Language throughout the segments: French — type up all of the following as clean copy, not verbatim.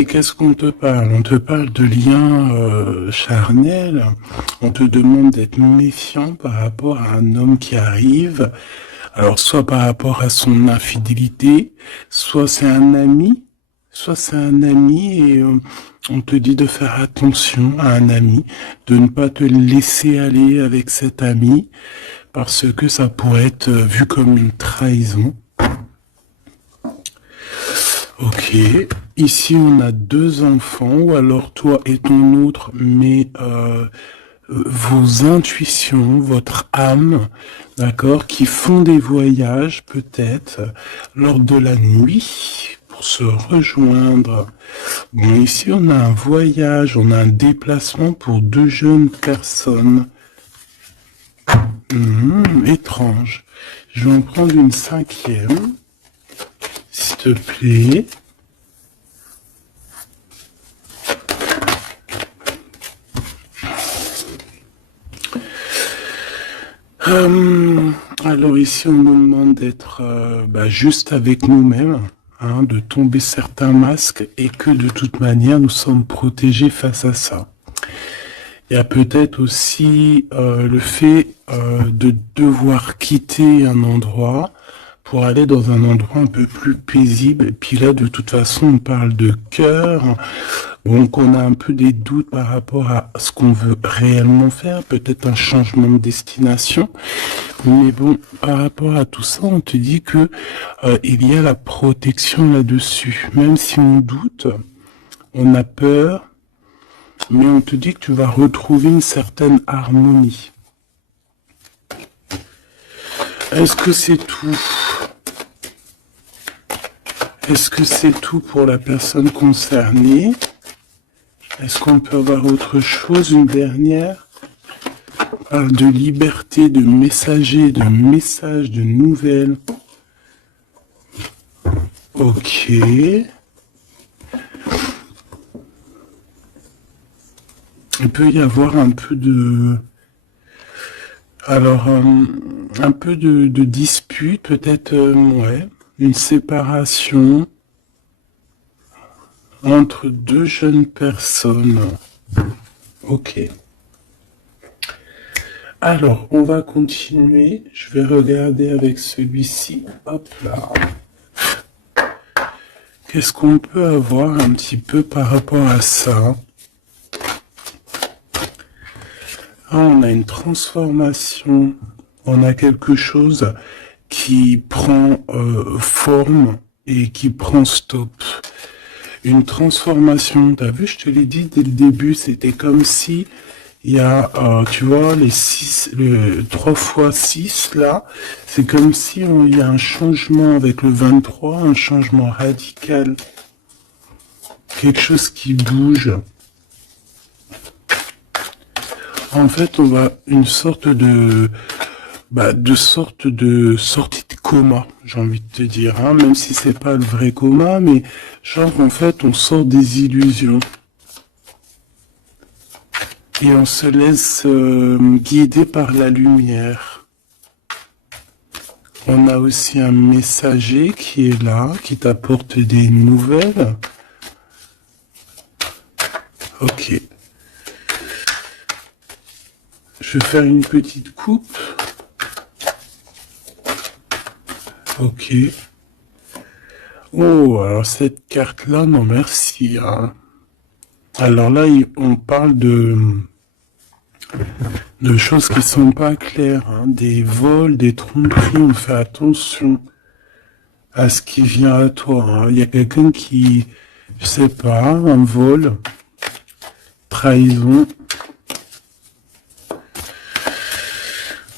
Et qu'est-ce qu'on te parle? On te parle de liens charnels. On te demande d'être méfiant par rapport à un homme qui arrive. Alors, soit par rapport à son infidélité, soit c'est un ami, soit c'est un ami et on te dit de faire attention à un ami, de ne pas te laisser aller avec cet ami parce que ça pourrait être vu comme une trahison. Ok. Ici, on a deux enfants, ou alors toi et ton autre, mais vos intuitions, votre âme, d'accord, qui font des voyages peut-être lors de la nuit pour se rejoindre. Bon, ici, on a un voyage, on a un déplacement pour deux jeunes personnes. Étrange. Je vais en prendre une cinquième, s'il te plaît. Alors ici, on nous demande d'être juste avec nous-mêmes, hein, de tomber certains masques et que de toute manière, nous sommes protégés face à ça. Il y a peut-être aussi le fait de devoir quitter un endroit pour aller dans un endroit un peu plus paisible. Et puis là, de toute façon, on parle de cœur. Donc, on a un peu des doutes par rapport à ce qu'on veut réellement faire. Peut-être un changement de destination. Mais bon, par rapport à tout ça, on te dit que il y a la protection là-dessus. Même si on doute, on a peur, mais on te dit que tu vas retrouver une certaine harmonie. Est-ce que c'est tout? Est-ce que c'est tout pour la personne concernée? Est-ce qu'on peut avoir autre chose, une dernière? On parle de liberté, de messager, de messages, de nouvelles. Ok. Il peut y avoir un peu de... Alors, un peu de dispute, peut-être, ouais, une séparation entre deux jeunes personnes. Ok. Alors, on va continuer. Je vais regarder avec celui-ci. Hop là. Qu'est-ce qu'on peut avoir un petit peu par rapport à ça? Ah, on a une transformation. On a quelque chose qui prend forme et qui prend stop. Une transformation. T'as vu, je te l'ai dit dès le début, c'était comme si il y a, tu vois, le 3 fois 6 là, c'est comme si il y a un changement avec le 23, un changement radical. Quelque chose qui bouge. En fait, on va une sorte de sortie de coma, j'ai envie de te dire, hein, même si c'est pas le vrai coma, mais genre en fait, on sort des illusions et on se laisse guider par la lumière. On a aussi un messager qui est là, qui t'apporte des nouvelles. Ok. Je vais faire une petite coupe. Ok. Oh, alors cette carte-là, non merci. Hein. Alors là, on parle de choses qui sont pas claires. Hein. Des vols, des tromperies, on fait attention à ce qui vient à toi. Hein. Il y a quelqu'un qui, je sais pas, un vol, trahison.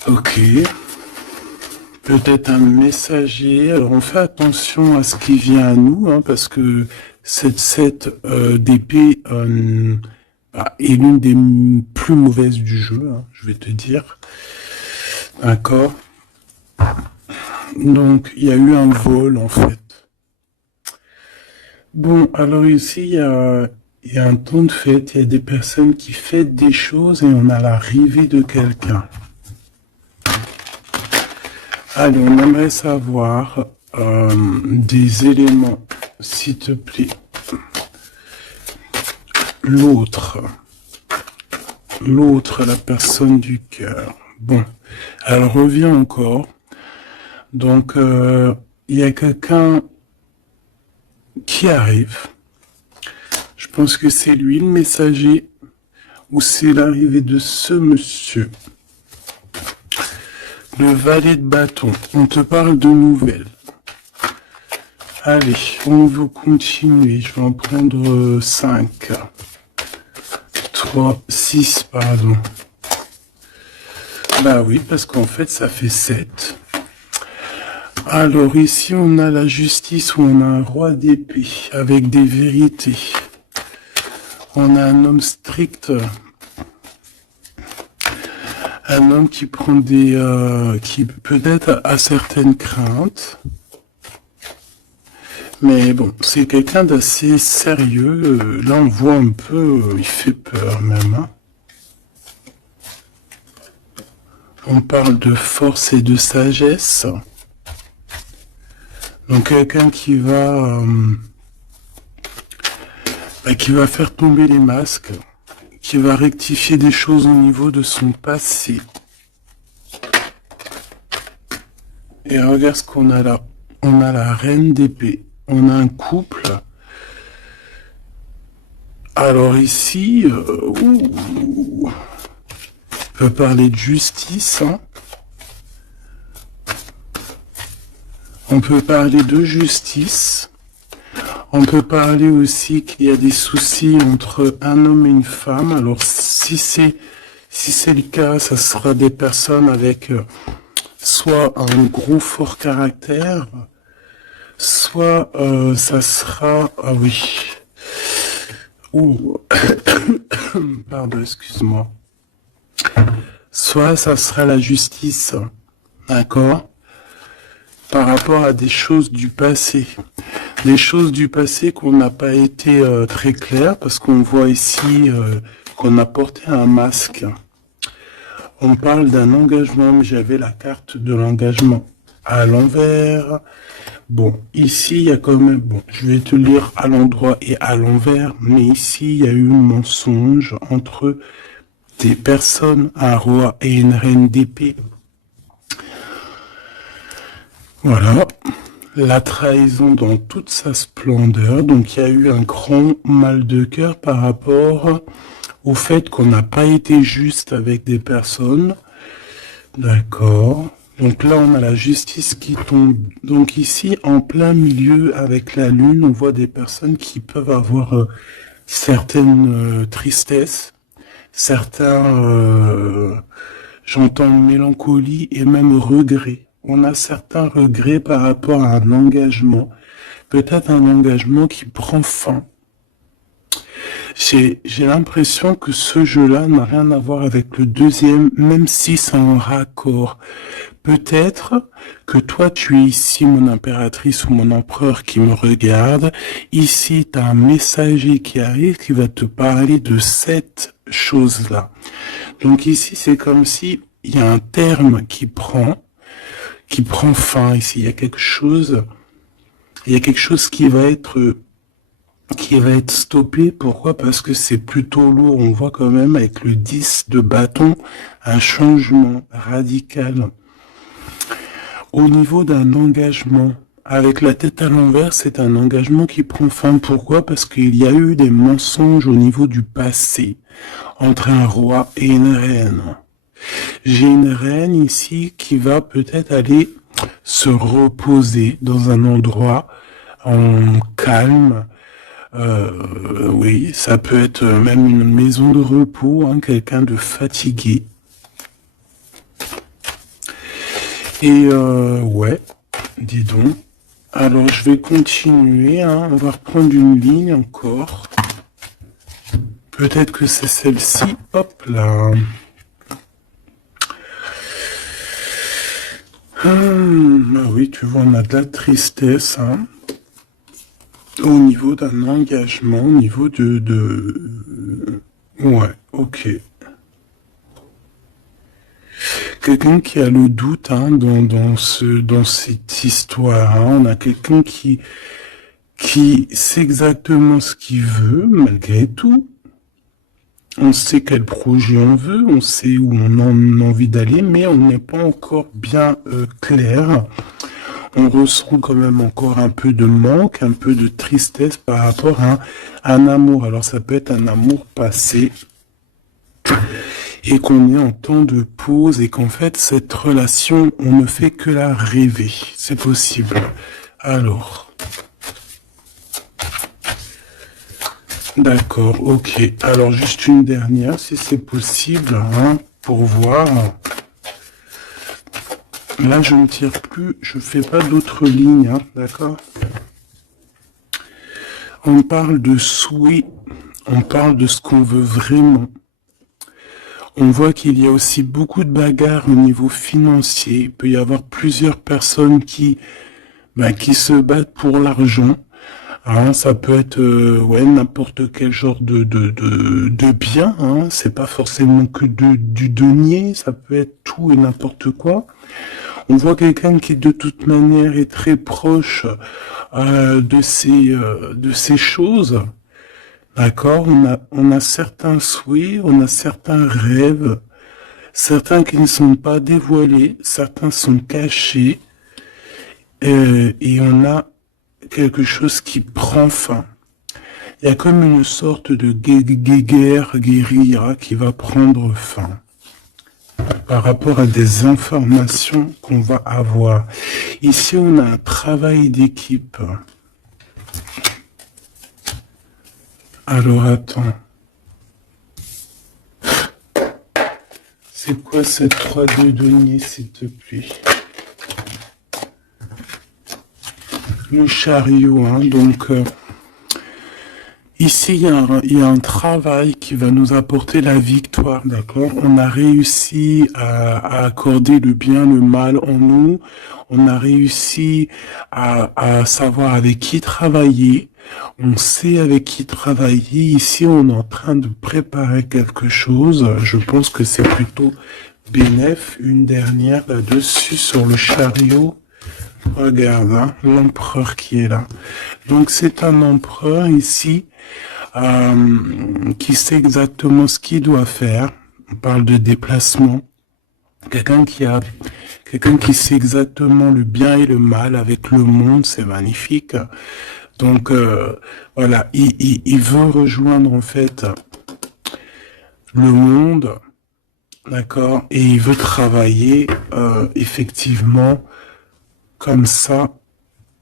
Ok. Peut-être un messager. Alors on fait attention à ce qui vient à nous, hein, parce que cette d'épée est l'une des plus mauvaises du jeu, hein, je vais te dire. D'accord. Donc il y a eu un vol en fait. Bon, alors ici il y a un temps de fête, il y a des personnes qui fêtent des choses et on a l'arrivée de quelqu'un. Allez, on aimerait savoir des éléments, s'il te plaît. l'autre, la personne du cœur. Bon, elle revient encore. Donc, il y a quelqu'un qui arrive. Je pense que c'est lui le messager, ou c'est l'arrivée de ce monsieur. Le valet de bâton. On te parle de nouvelles. Allez, on va continuer. Je vais en prendre 5. 3, 6, pardon. Bah oui, parce qu'en fait, ça fait 7. Alors ici, on a la justice où on a un roi d'épée avec des vérités. On a un homme strict. Un homme qui prend des... qui peut-être a certaines craintes. Mais bon, c'est quelqu'un d'assez sérieux. Là, on voit un peu... il fait peur même. Hein. On parle de force et de sagesse. Donc quelqu'un qui va faire tomber les masques, qui va rectifier des choses au niveau de son passé. Et regarde ce qu'on a là. On a la reine d'épée. On a un couple. Alors ici, on peut parler de justice. Hein. On peut parler de justice. On peut parler aussi qu'il y a des soucis entre un homme et une femme. Alors si c'est le cas, ça sera des personnes avec soit un gros fort caractère, soit ça sera... Ah oui. Ouh. Pardon, excuse-moi. Soit ça sera la justice. D'accord ? Par rapport à des choses du passé. Des choses du passé qu'on n'a pas été très claires, parce qu'on voit ici qu'on a porté un masque. On parle d'un engagement, mais j'avais la carte de l'engagement à l'envers. Bon, ici, il y a quand même... Bon, je vais te lire à l'endroit et à l'envers, mais ici, il y a eu un mensonge entre des personnes, un roi et une reine d'épée. Voilà. La trahison dans toute sa splendeur. Donc, il y a eu un grand mal de cœur par rapport au fait qu'on n'a pas été juste avec des personnes. D'accord. Donc là, on a la justice qui tombe. Donc ici, en plein milieu avec la lune, on voit des personnes qui peuvent avoir certaines tristesses, certains, j'entends mélancolie et même regret. On a certains regrets par rapport à un engagement, peut-être un engagement qui prend fin. J'ai l'impression que ce jeu-là n'a rien à voir avec le deuxième, même si c'est en raccord. Peut-être que toi, tu es ici, mon impératrice ou mon empereur qui me regarde. Ici, tu as un messager qui arrive qui va te parler de cette chose-là. Donc ici, c'est comme si il y a un terme qui prend fin ici. Il y a quelque chose qui va être stoppé. Pourquoi? Parce que c'est plutôt lourd. On voit quand même avec le 10 de bâton un changement radical. Au niveau d'un engagement, avec la tête à l'envers, c'est un engagement qui prend fin. Pourquoi? Parce qu'il y a eu des mensonges au niveau du passé entre un roi et une reine. J'ai une reine ici qui va peut-être aller se reposer dans un endroit en calme. Oui, ça peut être même une maison de repos, hein, quelqu'un de fatigué. Et ouais, dis donc. Alors je vais continuer, hein, on va reprendre une ligne encore. Peut-être que c'est celle-ci, hop là. Ah oui, tu vois, on a de la tristesse, hein. Au niveau d'un engagement, au niveau Ouais, ok. Quelqu'un qui a le doute hein, dans cette histoire. Hein. On a quelqu'un qui sait exactement ce qu'il veut, malgré tout. On sait quel projet on veut, on sait où on a envie d'aller, mais on n'est pas encore bien clair. On ressent quand même encore un peu de manque, un peu de tristesse par rapport à un amour. Alors ça peut être un amour passé et qu'on est en temps de pause et qu'en fait cette relation, on ne fait que la rêver. C'est possible. Alors... D'accord, ok. Alors juste une dernière, si c'est possible, hein, pour voir. Là, je ne tire plus, je fais pas d'autres lignes, hein, d'accord? On parle de souhait, on parle de ce qu'on veut vraiment. On voit qu'il y a aussi beaucoup de bagarres au niveau financier. Il peut y avoir plusieurs personnes qui se battent pour l'argent. Hein, ça peut être ouais, n'importe quel genre de bien, hein. C'est pas forcément que du denier, ça peut être tout et n'importe quoi. On voit quelqu'un qui de toute manière est très proche de ces choses. D'accord, on a certains souhaits, on a certains rêves, certains qui ne sont pas dévoilés, certains sont cachés, et on a quelque chose qui prend fin. Il y a comme une sorte de guérilla qui va prendre fin par rapport à des informations qu'on va avoir. Ici, on a un travail d'équipe. Alors, attends. C'est quoi cette 3D denier, s'il te plaît? Le chariot, hein, donc ici il y a un travail qui va nous apporter la victoire, d'accord? On a réussi à accorder le bien, le mal en nous, on a réussi à savoir avec qui travailler, on sait avec qui travailler, ici on est en train de préparer quelque chose, je pense que c'est plutôt bénéf. Une dernière là-dessus sur le chariot. Regarde, hein, l'empereur qui est là. Donc c'est un empereur ici qui sait exactement ce qu'il doit faire. On parle de déplacement. Quelqu'un qui sait exactement le bien et le mal avec le monde, c'est magnifique. Donc voilà, il veut rejoindre en fait le monde, d'accord, et il veut travailler effectivement comme ça.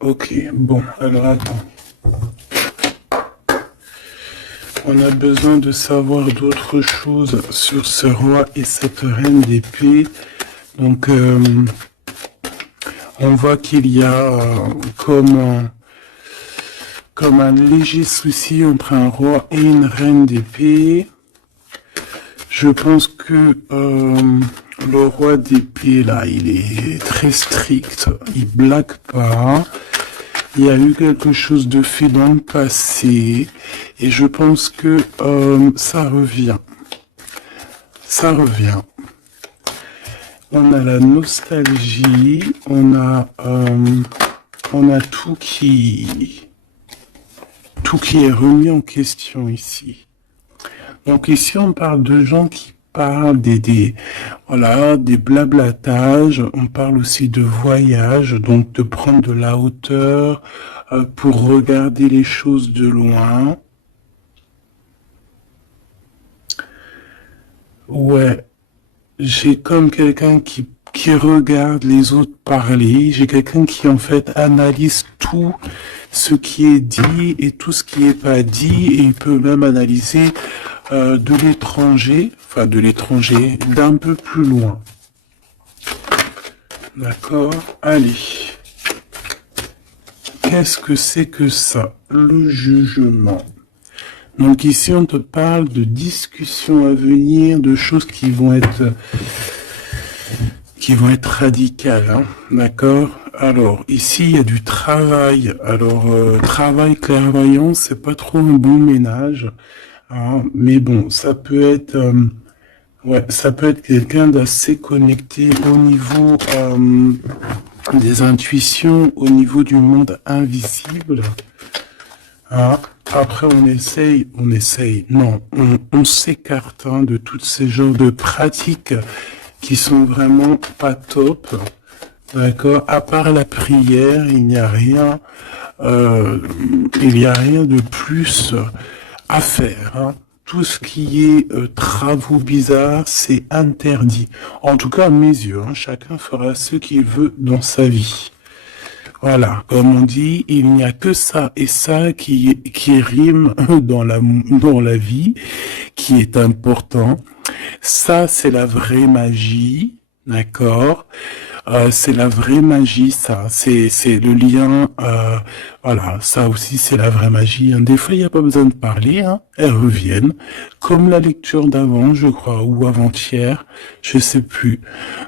Ok, bon, alors attends. On a besoin de savoir d'autres choses sur ce roi et cette reine d'épée. Donc, on voit qu'il y a comme un léger souci entre un roi et une reine d'épée. Je pense que le roi d'épée, là, il est très strict, il blague pas. Il y a eu quelque chose de fait dans le passé, et je pense que ça revient. Ça revient. On a la nostalgie, on a tout qui est remis en question ici. Donc ici, on parle de gens qui parlent des blablatages, on parle aussi de voyage, donc de prendre de la hauteur pour regarder les choses de loin. Ouais, j'ai comme quelqu'un qui regarde les autres parler, j'ai quelqu'un qui en fait analyse tout ce qui est dit et tout ce qui est pas dit, et il peut même analyser de l'étranger, d'un peu plus loin. D'accord? Allez. Qu'est-ce que c'est que ça? Le jugement. Donc ici, on te parle de discussions à venir, de choses qui vont être radicales, hein, d'accord? Alors, ici, il y a du travail. Alors, travail clairvoyant, c'est pas trop un bon ménage. Hein, mais bon, ça peut être quelqu'un d'assez connecté au niveau des intuitions, au niveau du monde invisible. Hein. Après, non, on s'écarte hein, de tous ces genres de pratiques qui sont vraiment pas top. D'accord. À part la prière, euh, il n'y a rien de plus à faire. Hein. Tout ce qui est travaux bizarres, c'est interdit. En tout cas, à mes yeux, hein, chacun fera ce qu'il veut dans sa vie. Voilà, comme on dit, il n'y a que ça et ça qui rime dans la vie, qui est important. Ça, c'est la vraie magie, d'accord? C'est la vraie magie, ça. C'est le lien. Voilà, ça aussi, c'est la vraie magie. Hein. Des fois, il n'y a pas besoin de parler. Hein. Elles reviennent, comme la lecture d'avant, je crois, ou avant-hier, je sais plus.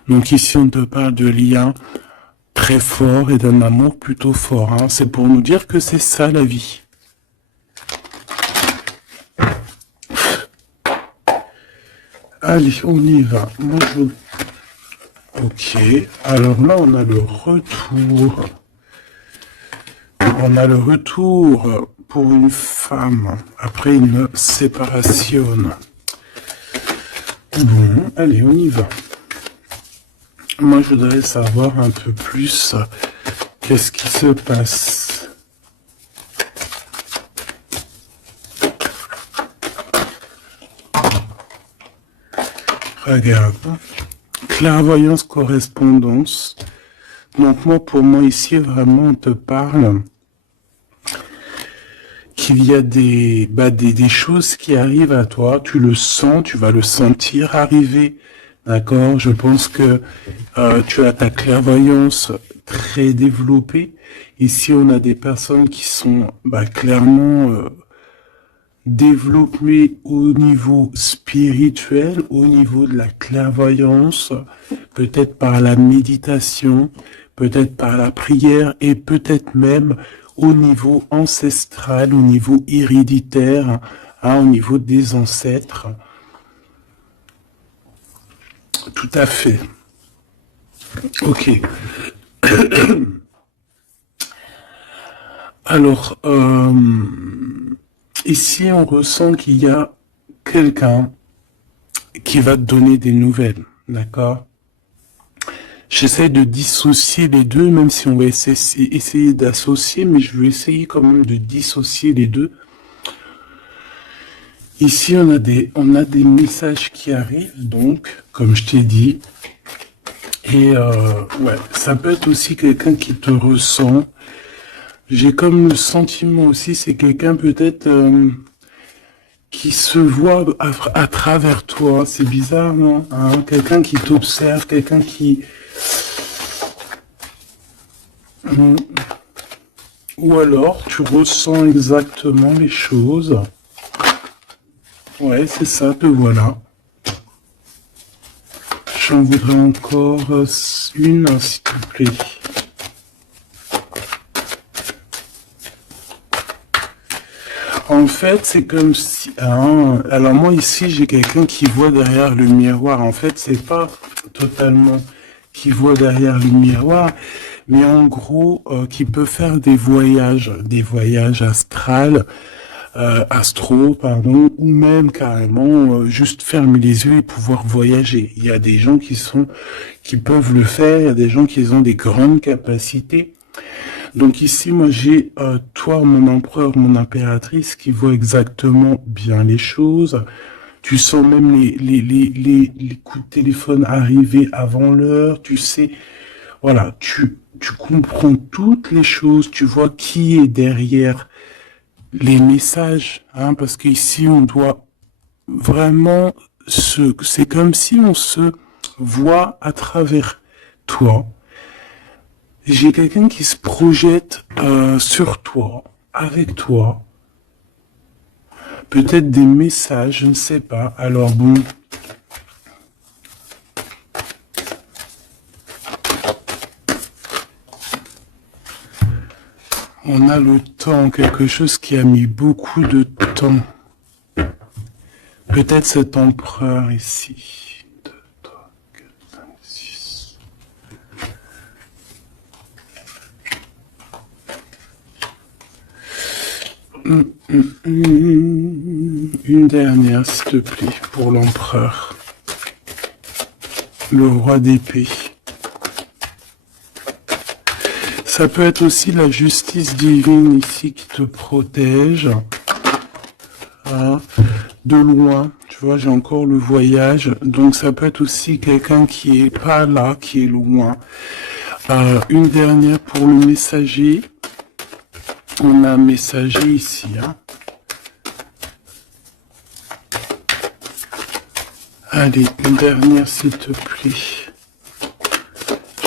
Donc ici, on te parle de lien très fort et d'un amour plutôt fort. Hein. C'est pour nous dire que c'est ça la vie. Allez, on y va. Moi, Ok, alors là, on a le retour. On a le retour pour une femme après une séparation. Bon, allez, on y va. Moi, je voudrais savoir un peu plus qu'est-ce qui se passe. Regarde. Clairvoyance, correspondance. Donc moi, pour moi, ici, vraiment, on te parle qu'il y a des choses qui arrivent à toi. Tu le sens, tu vas le sentir arriver. D'accord? Je pense que tu as ta clairvoyance très développée. Ici, on a des personnes qui sont clairement développées au niveau spirituel, au niveau de la clairvoyance, peut-être par la méditation, peut-être par la prière et peut-être même au niveau ancestral, au niveau héréditaire, hein, au niveau des ancêtres. Tout à fait. Ok. Alors, ici, on ressent qu'il y a quelqu'un qui va te donner des nouvelles, d'accord? J'essaie de dissocier les deux, même si on va essayer d'associer, mais je vais essayer quand même de dissocier les deux. Ici, on a des messages qui arrivent, donc, comme je t'ai dit. Et ouais, ça peut être aussi quelqu'un qui te ressent. J'ai comme le sentiment aussi, c'est quelqu'un peut-être qui se voit à travers toi. C'est bizarre, non? Hein, quelqu'un qui t'observe, quelqu'un qui... Ou alors, tu ressens exactement les choses. Ouais, c'est ça, te voilà. J'en voudrais encore une, s'il te plaît. En fait, c'est comme si... Hein, alors moi, ici, j'ai quelqu'un qui voit derrière le miroir. En fait, c'est pas totalement qui voit derrière le miroir, mais en gros, qui peut faire des voyages astro, pardon, ou même carrément juste fermer les yeux et pouvoir voyager. Il y a des gens qui peuvent le faire, il y a des gens qui ont des grandes capacités. Donc ici, moi, j'ai toi, mon empereur, mon impératrice, qui voit exactement bien les choses. Tu sens même les coups de téléphone arriver avant l'heure. Tu sais, voilà, tu comprends toutes les choses. Tu vois qui est derrière les messages, hein, parce qu'ici, on doit vraiment c'est comme si on se voit à travers toi. J'ai quelqu'un qui se projette sur toi, avec toi. Peut-être des messages, je ne sais pas. Alors bon. On a le temps, quelque chose qui a mis beaucoup de temps. Peut-être cet empereur ici. 2, 3, 4, 5, 6. Une dernière, s'il te plaît, pour l'empereur. Le roi d'épée. Ça peut être aussi la justice divine ici qui te protège. Hein, de loin, tu vois, j'ai encore le voyage. Donc ça peut être aussi quelqu'un qui est pas là, qui est loin. Une dernière pour le messager. On a un messager ici. Hein. Allez, une dernière s'il te plaît.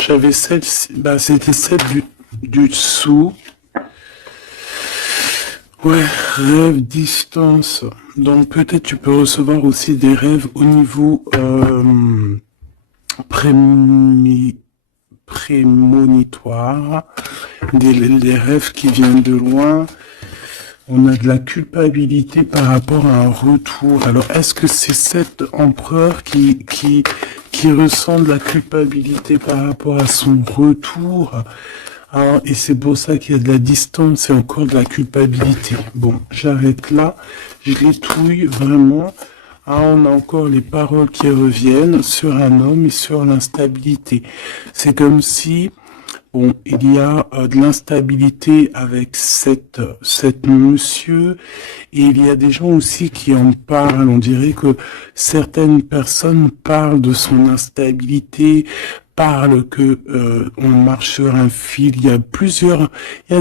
J'avais celle-ci, c'était celle du dessous. Ouais, rêve, distance. Donc peut-être tu peux recevoir aussi des rêves au niveau prémonitoire, des rêves qui viennent de loin. On a de la culpabilité par rapport à un retour. Alors est-ce que c'est cet empereur qui ressent de la culpabilité par rapport à son retour? Ah, et c'est pour ça qu'il y a de la distance et encore de la culpabilité. Bon, j'arrête là. Je les touille vraiment. Ah, on a encore les paroles qui reviennent sur un homme et sur l'instabilité. C'est comme si, bon, il y a de l'instabilité avec cette monsieur, et il y a des gens aussi qui en parlent. On dirait que certaines personnes parlent de son instabilité, parlent que on marche sur un fil. Il y a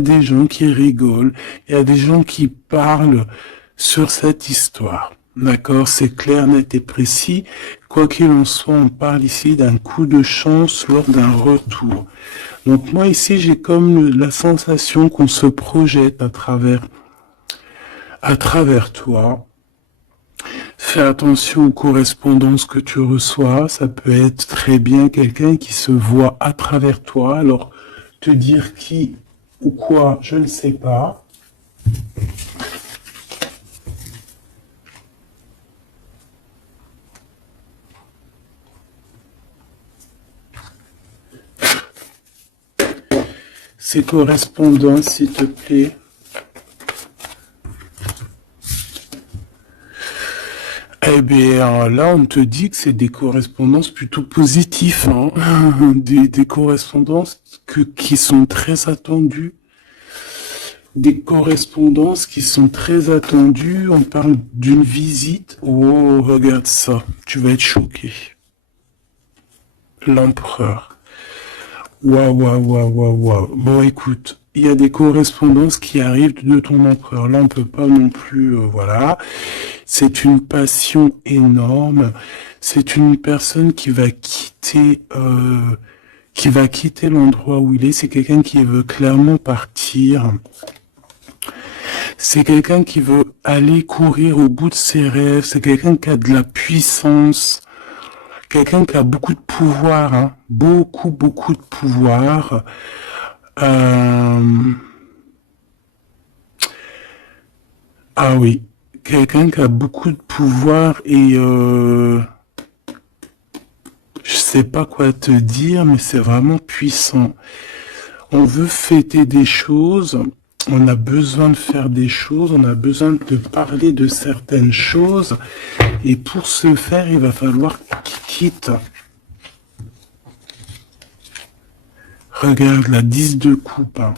des gens qui rigolent, il y a des gens qui parlent sur cette histoire. D'accord, c'est clair, net et précis. Quoi qu'il en soit, on parle ici d'un coup de chance lors d'un retour. Donc moi ici, j'ai comme la sensation qu'on se projette à travers toi. Fais attention aux correspondances que tu reçois. Ça peut être très bien quelqu'un qui se voit à travers toi. Alors, te dire qui ou quoi, je ne sais pas. Ces correspondances, s'il te plaît. Eh bien, là, on te dit que c'est des correspondances plutôt positives, hein. Des correspondances qui sont très attendues. Des correspondances qui sont très attendues. On parle d'une visite. Oh, regarde ça. Tu vas être choqué. L'empereur. Waouh, waouh, waouh, waouh, waouh. Bon, écoute, il y a des correspondances qui arrivent de ton empereur. Là, on peut pas non plus, voilà. C'est une passion énorme. C'est une personne qui va quitter l'endroit où il est. C'est quelqu'un qui veut clairement partir. C'est quelqu'un qui veut aller courir au bout de ses rêves. C'est quelqu'un qui a de la puissance. Quelqu'un qui a beaucoup de pouvoir, hein. Beaucoup, beaucoup de pouvoir. Ah oui, quelqu'un qui a beaucoup de pouvoir et je sais pas quoi te dire, mais c'est vraiment puissant. On veut fêter des choses, on a besoin de faire des choses, on a besoin de parler de certaines choses, et pour ce faire, il va falloir qu'il quitte. Regarde la 10 de coupe. Hein.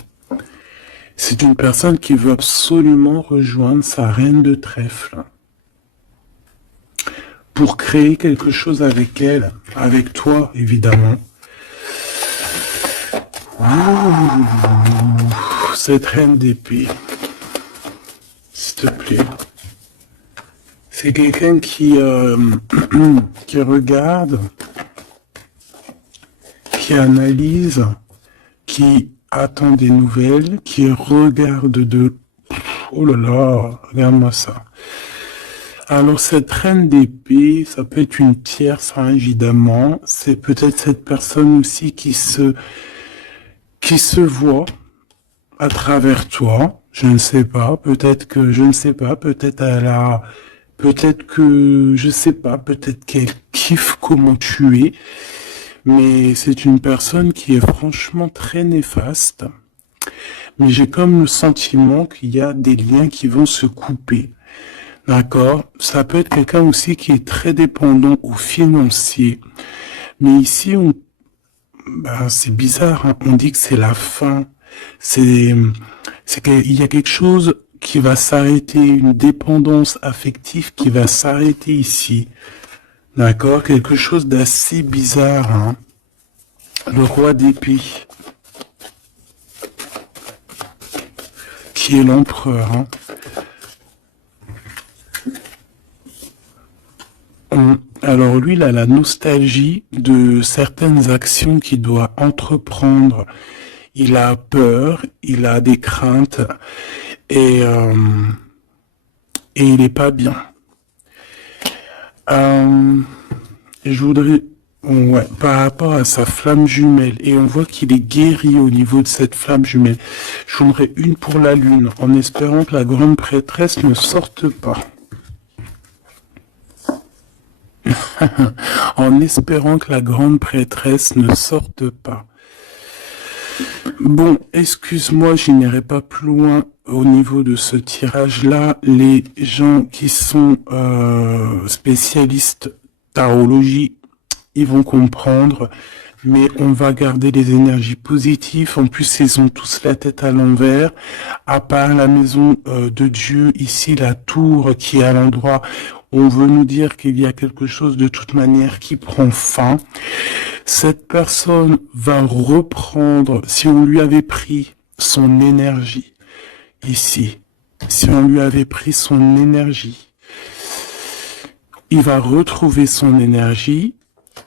C'est une personne qui veut absolument rejoindre sa reine de trèfle pour créer quelque chose avec elle, avec toi évidemment. Ouh, cette reine d'épée, s'il te plaît. C'est quelqu'un qui regarde, qui analyse, qui attend des nouvelles, qui regarde de... Oh là là, regarde-moi ça. Alors cette reine d'épée, ça peut être une tierce, hein, évidemment. C'est peut-être cette personne aussi qui se voit à travers toi. Je ne sais pas, peut-être que, je ne sais pas, peut-être elle a... Peut-être que, je sais pas, peut-être qu'elle kiffe comment tu es. Mais c'est une personne qui est franchement très néfaste. mais j'ai comme le sentiment qu'il y a des liens qui vont se couper. D'accord? Ça peut être quelqu'un aussi qui est très dépendant au financier. Mais ici, c'est bizarre, hein. On dit que c'est la fin. C'est qu'il y a quelque chose qui va s'arrêter, une dépendance affective qui va s'arrêter ici. D'accord? Quelque chose d'assez bizarre, hein. Le roi d'épée, qui est l'empereur, hein. Alors lui, il a la nostalgie de certaines actions qu'il doit entreprendre. Il a peur, il a des craintes et, euh, et il est pas bien. Je voudrais, ouais, par rapport à sa flamme jumelle, et on voit qu'il est guéri au niveau de cette flamme jumelle. Je voudrais une pour la lune, en espérant que la grande prêtresse ne sorte pas. En espérant que la grande prêtresse ne sorte pas. Bon, excuse-moi, je n'irai pas plus loin au niveau de ce tirage-là. Les gens qui sont spécialistes tarologie, ils vont comprendre, mais on va garder les énergies positives. En plus, ils ont tous la tête à l'envers. À part la maison de Dieu, ici, la tour qui est à l'endroit, on veut nous dire qu'il y a quelque chose de toute manière qui prend fin. Cette personne va reprendre, si on lui avait pris son énergie, ici, si on lui avait pris son énergie, il va retrouver son énergie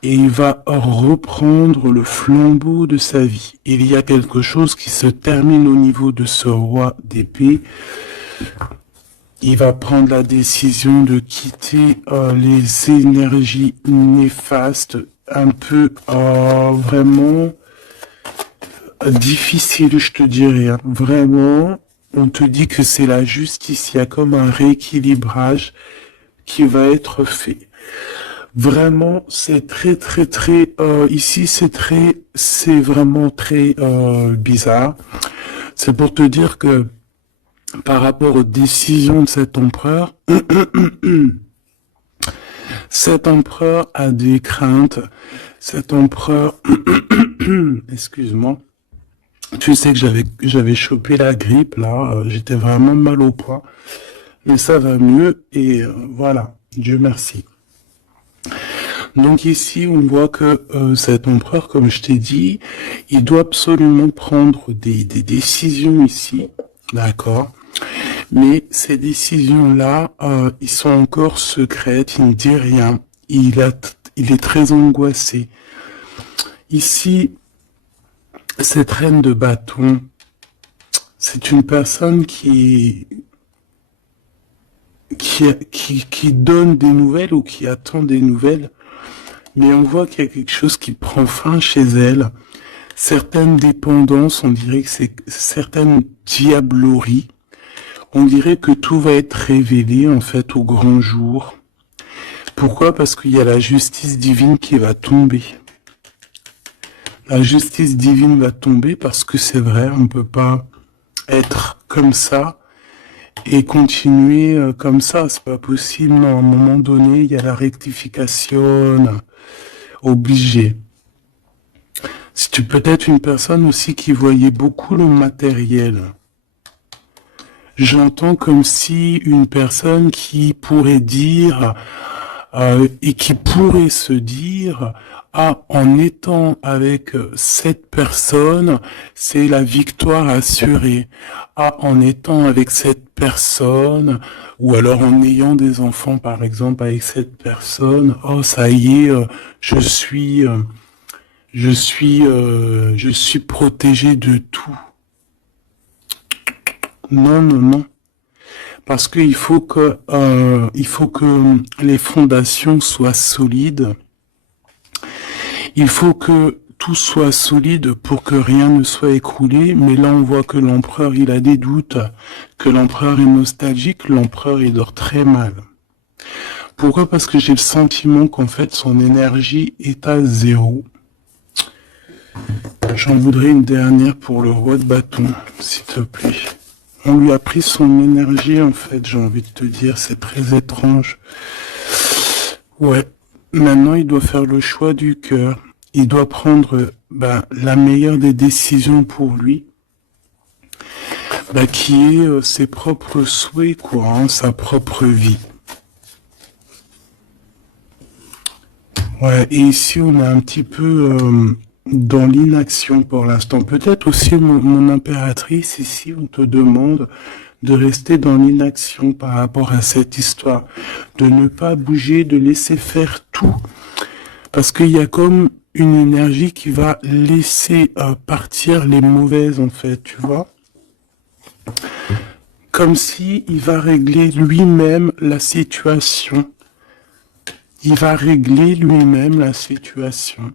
et il va reprendre le flambeau de sa vie. Il y a quelque chose qui se termine au niveau de ce roi d'épée. Il va prendre la décision de quitter les énergies néfastes, un peu vraiment difficile, je te dirais. Hein. Vraiment, on te dit que c'est la justice. Il y a comme un rééquilibrage qui va être fait. Vraiment, c'est très ici c'est vraiment très bizarre. C'est pour te dire que par rapport aux décisions de cet empereur, cet empereur a des craintes. Cet empereur, excuse-moi, tu sais que j'avais chopé la grippe là, j'étais vraiment mal au poids, mais ça va mieux et voilà, Dieu merci. Donc ici, on voit que cet empereur, comme je t'ai dit, il doit absolument prendre des décisions ici, d'accord? Mais ces décisions-là, ils sont encore secrètes, il ne dit rien. Il est très angoissé. Ici, cette reine de bâton, c'est une personne qui donne des nouvelles ou qui attend des nouvelles, mais on voit qu'il y a quelque chose qui prend fin chez elle. Certaines dépendances, on dirait que c'est certaines diableries. On dirait que tout va être révélé, en fait, au grand jour. Pourquoi? Parce qu'il y a la justice divine qui va tomber. La justice divine va tomber parce que c'est vrai, on ne peut pas être comme ça et continuer comme ça. C'est pas possible. Non, à un moment donné, il y a la rectification obligée. Si tu peux être une personne aussi qui voyait beaucoup le matériel. J'entends comme si une personne qui pourrait dire et qui pourrait se dire en étant avec cette personne, c'est la victoire assurée. En étant avec cette personne, ou alors en ayant des enfants par exemple avec cette personne, ça y est, je suis protégé de tout. Non. Parce qu'il faut que les fondations soient solides. Il faut que tout soit solide pour que rien ne soit écroulé. Mais là, on voit que l'empereur, il a des doutes, que l'empereur est nostalgique, l'empereur, il dort très mal. Pourquoi? Parce que j'ai le sentiment qu'en fait, son énergie est à zéro. J'en voudrais une dernière pour le roi de bâton, s'il te plaît. On lui a pris son énergie, en fait, j'ai envie de te dire, c'est très étrange. Ouais, maintenant il doit faire le choix du cœur. Il doit prendre la meilleure des décisions pour lui, qui est ses propres souhaits, quoi, hein, sa propre vie. Ouais, et ici on est un petit peu dans l'inaction pour l'instant. Peut-être aussi mon impératrice, ici on te demande de rester dans l'inaction par rapport à cette histoire, de ne pas bouger, de laisser faire tout, parce qu'il y a comme une énergie qui va laisser partir les mauvaises en fait, tu vois, comme si il va régler lui-même la situation. Il va régler lui-même la situation.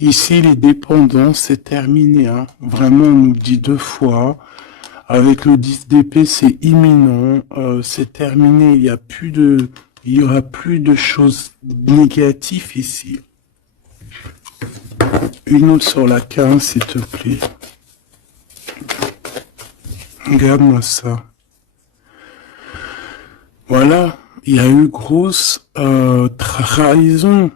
Ici, les dépendances, c'est terminé. Hein. Vraiment, on nous dit 2 fois. Avec le 10 d'épée, c'est imminent. C'est terminé. Il y aura plus de choses négatives ici. Une autre sur la 15, s'il te plaît. Regarde-moi ça. Voilà. Il y a eu grosse trahison.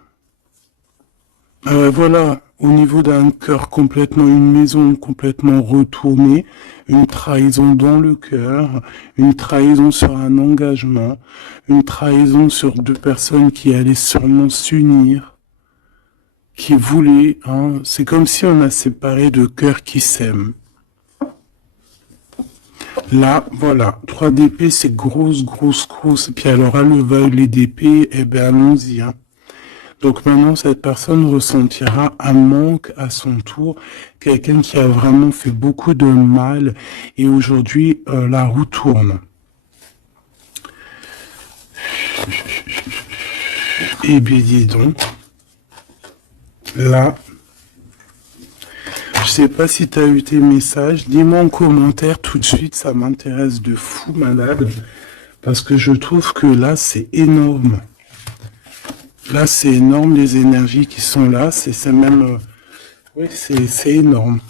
Voilà, au niveau d'un cœur complètement, une maison complètement retournée, une trahison dans le cœur, une trahison sur un engagement, une trahison sur 2 personnes qui allaient sûrement s'unir, qui voulaient, hein, c'est comme si on a séparé 2 cœurs qui s'aiment. Là, voilà, 3 d'épée, c'est grosse. Et puis alors, à le violet d'épée, eh ben, allons-y, hein. Donc maintenant, cette personne ressentira un manque à son tour, quelqu'un qui a vraiment fait beaucoup de mal, et aujourd'hui, la roue tourne. Eh bien, dis donc, là, je sais pas si tu as eu tes messages, dis-moi en commentaire tout de suite, ça m'intéresse de fou, malade, parce que je trouve que là, c'est énorme. Là, c'est énorme, les énergies qui sont là, c'est même... oui, c'est énorme.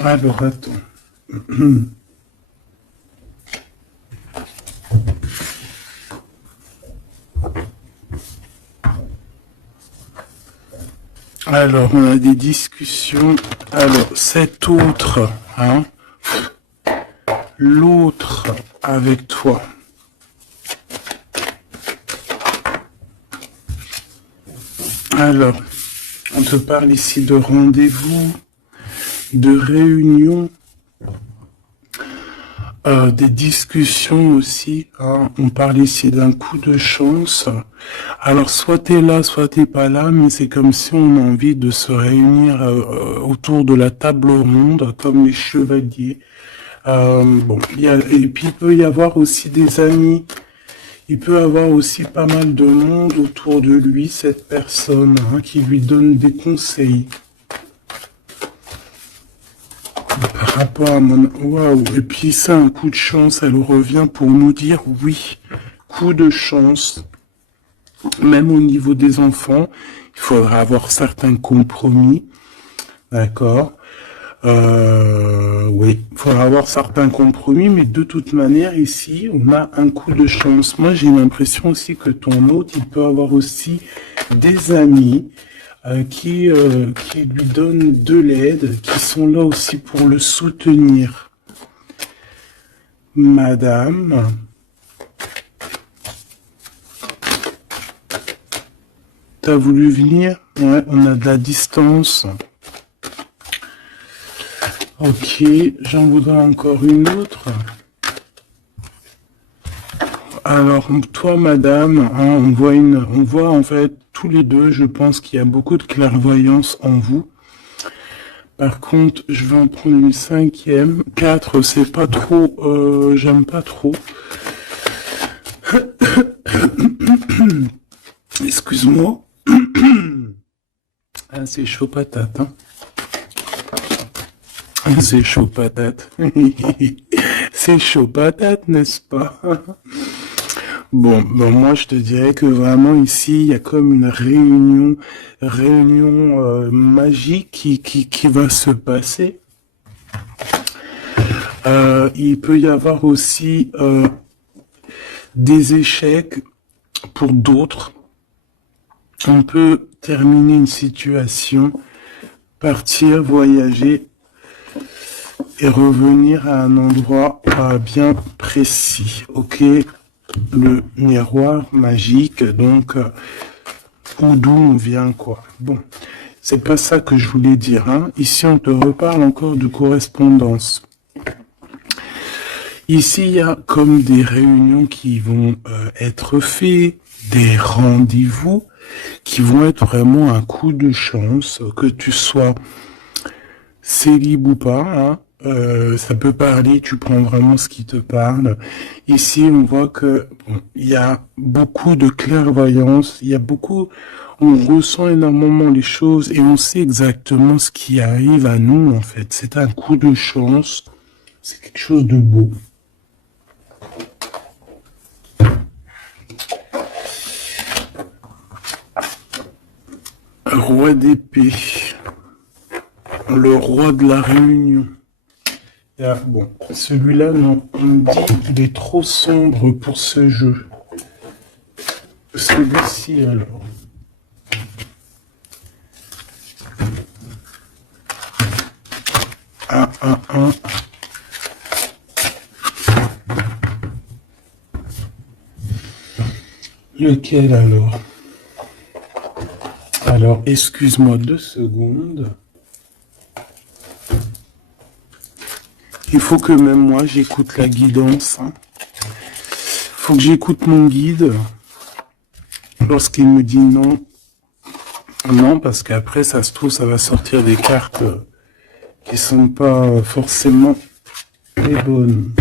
Alors, attends. Alors, on a des discussions. Alors, cet autre, hein, l'autre avec toi. Alors, on te parle ici de rendez-vous, de réunion, des discussions aussi. Hein. On parle ici d'un coup de chance. Alors, soit t'es là, soit t'es pas là, mais c'est comme si on a envie de se réunir autour de la table ronde, comme les chevaliers. Bon, et puis il peut y avoir aussi des amis. Il peut avoir aussi pas mal de monde autour de lui, cette personne, hein, qui lui donne des conseils. Par rapport à mon... Waouh. Et puis c'est un coup de chance, elle revient pour nous dire oui, coup de chance. Même au niveau des enfants, il faudra avoir certains compromis. D'accord. Oui, il faudra avoir certains compromis, mais de toute manière, ici, on a un coup de chance. Moi, j'ai l'impression aussi que ton hôte, il peut avoir aussi des amis qui lui donnent de l'aide, qui sont là aussi pour le soutenir. Madame, t'as voulu venir? Ouais, on a de la distance. Ok, j'en voudrais encore une autre. Alors, toi, madame, hein, on voit en fait tous les deux, je pense qu'il y a beaucoup de clairvoyance en vous. Par contre, je vais en prendre une 5e. 4, c'est pas trop, j'aime pas trop. Excuse-moi. Ah, c'est chaud patate, hein. C'est chaud patate. C'est chaud patate, n'est-ce pas? Bon, moi je te dirais que vraiment ici, il y a comme une réunion magique qui va se passer. Il peut y avoir aussi des échecs pour d'autres. On peut terminer une situation, partir, voyager et revenir à un endroit bien précis. Ok, le miroir magique, donc d'où on vient, quoi. Bon, c'est pas ça que je voulais dire. Hein. Ici, on te reparle encore de correspondance. Ici, il y a comme des réunions qui vont être faites, des rendez-vous qui vont être vraiment un coup de chance, que tu sois célib ou pas. Hein. Ça peut parler, tu prends vraiment ce qui te parle. Ici, on voit que il y a beaucoup de clairvoyance, il y a beaucoup, on ressent énormément les choses et on sait exactement ce qui arrive à nous en fait. C'est un coup de chance, c'est quelque chose de beau. Roi d'épée, le roi de la réunion. Bon, celui-là, non, on me dit qu'il est trop sombre pour ce jeu. Celui-ci, alors. Un. Lequel, alors? Alors, excuse-moi 2 secondes. Il faut que même moi, j'écoute la guidance. Hein. Faut que j'écoute mon guide. Lorsqu'il me dit non. Non, parce qu'après, ça se trouve, ça va sortir des cartes qui sont pas forcément les bonnes.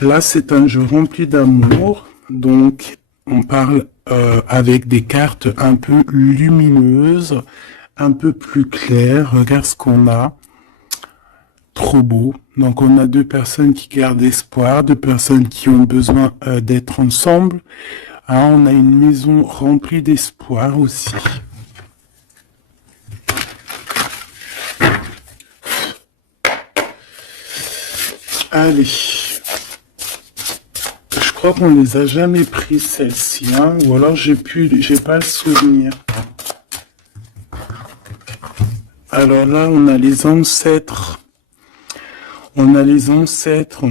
Là, c'est un jeu rempli d'amour. Donc, on parle avec des cartes un peu lumineuses, un peu plus claires. Regarde ce qu'on a. Trop beau. Donc on a 2 personnes qui gardent espoir, 2 personnes qui ont besoin d'être ensemble. Hein, on a une maison remplie d'espoir aussi. Allez. Je crois qu'on les a jamais pris celles-ci, hein, ou alors j'ai pas le souvenir. Alors là, on a les ancêtres. On a les ancêtres,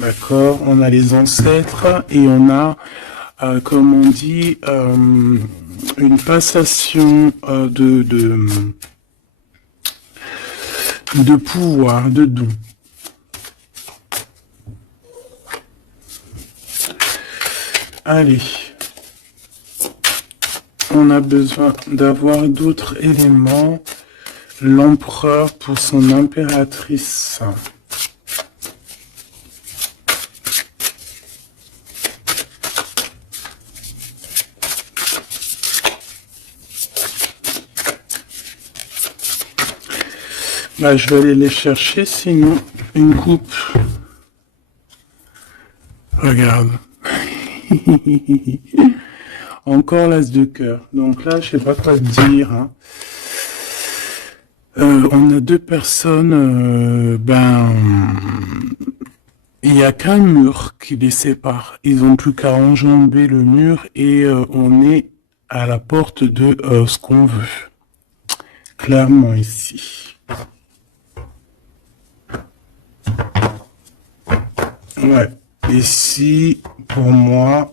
d'accord? On a les ancêtres et on a, comme on dit, une passation de pouvoir, de don. Allez. On a besoin d'avoir d'autres éléments. L'empereur pour son impératrice. Bah, je vais aller les chercher, sinon une coupe. Regarde. Encore l'as de cœur. Donc là, je sais pas quoi te dire. Hein. On a 2 personnes, il n'y a qu'un mur qui les sépare. Ils n'ont plus qu'à enjamber le mur et on est à la porte de ce qu'on veut. Clairement ici. Ouais. Ici, pour moi,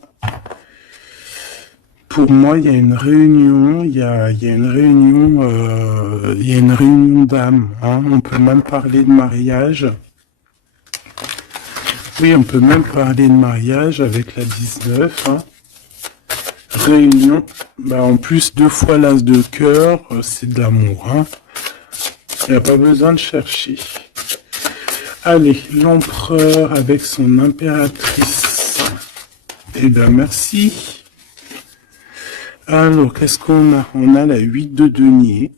il y a une réunion, il y a une réunion d'âmes. Hein. On peut même parler de mariage. Oui, on peut même parler de mariage avec la 19. Hein. Réunion. Bah, en plus, 2 fois l'as de cœur, c'est de l'amour. Hein. Il n'y a pas besoin de chercher. Allez, l'empereur avec son impératrice. Eh bien, merci. Alors, qu'est-ce qu'on a? On a la 8 de denier.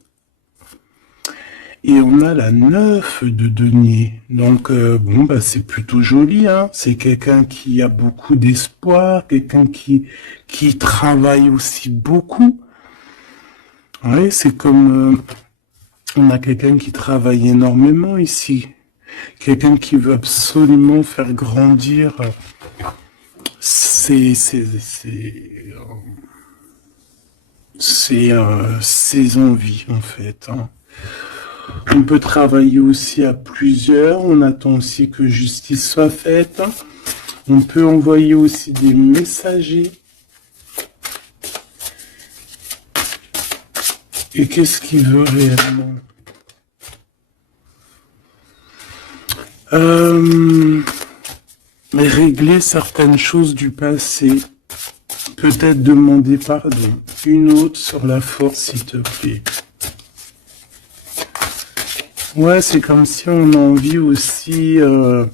Et on a la 9 de denier. Donc, bon, bah, c'est plutôt joli, hein. C'est quelqu'un qui a beaucoup d'espoir, quelqu'un qui travaille aussi beaucoup. Ouais, c'est comme, on a quelqu'un qui travaille énormément ici. Quelqu'un qui veut absolument faire grandir ses envies, en fait, hein. On peut travailler aussi à plusieurs. On attend aussi que justice soit faite. On peut envoyer aussi des messagers. Et qu'est-ce qu'il veut réellement? Régler certaines choses du passé. Peut-être demander pardon. Une autre sur la force, s'il te plaît. Ouais, c'est comme si on a envie aussi... on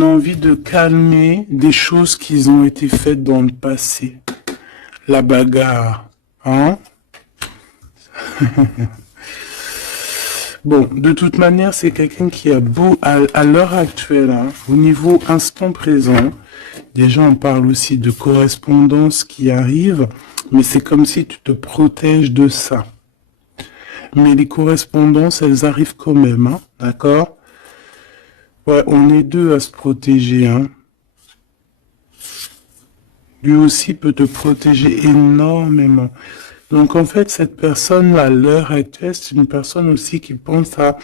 a envie de calmer des choses qui ont été faites dans le passé. La bagarre, hein? Bon, de toute manière, c'est quelqu'un qui a beau, à l'heure actuelle, hein, au niveau instant présent, déjà on parle aussi de correspondance qui arrive, mais c'est comme si tu te protèges de ça. Mais les correspondances, elles arrivent quand même, hein, d'accord? Ouais, on est deux à se protéger, hein. Lui aussi peut te protéger énormément. Donc en fait, cette personne-là, à l'heure actuelle, c'est une personne aussi qui pense à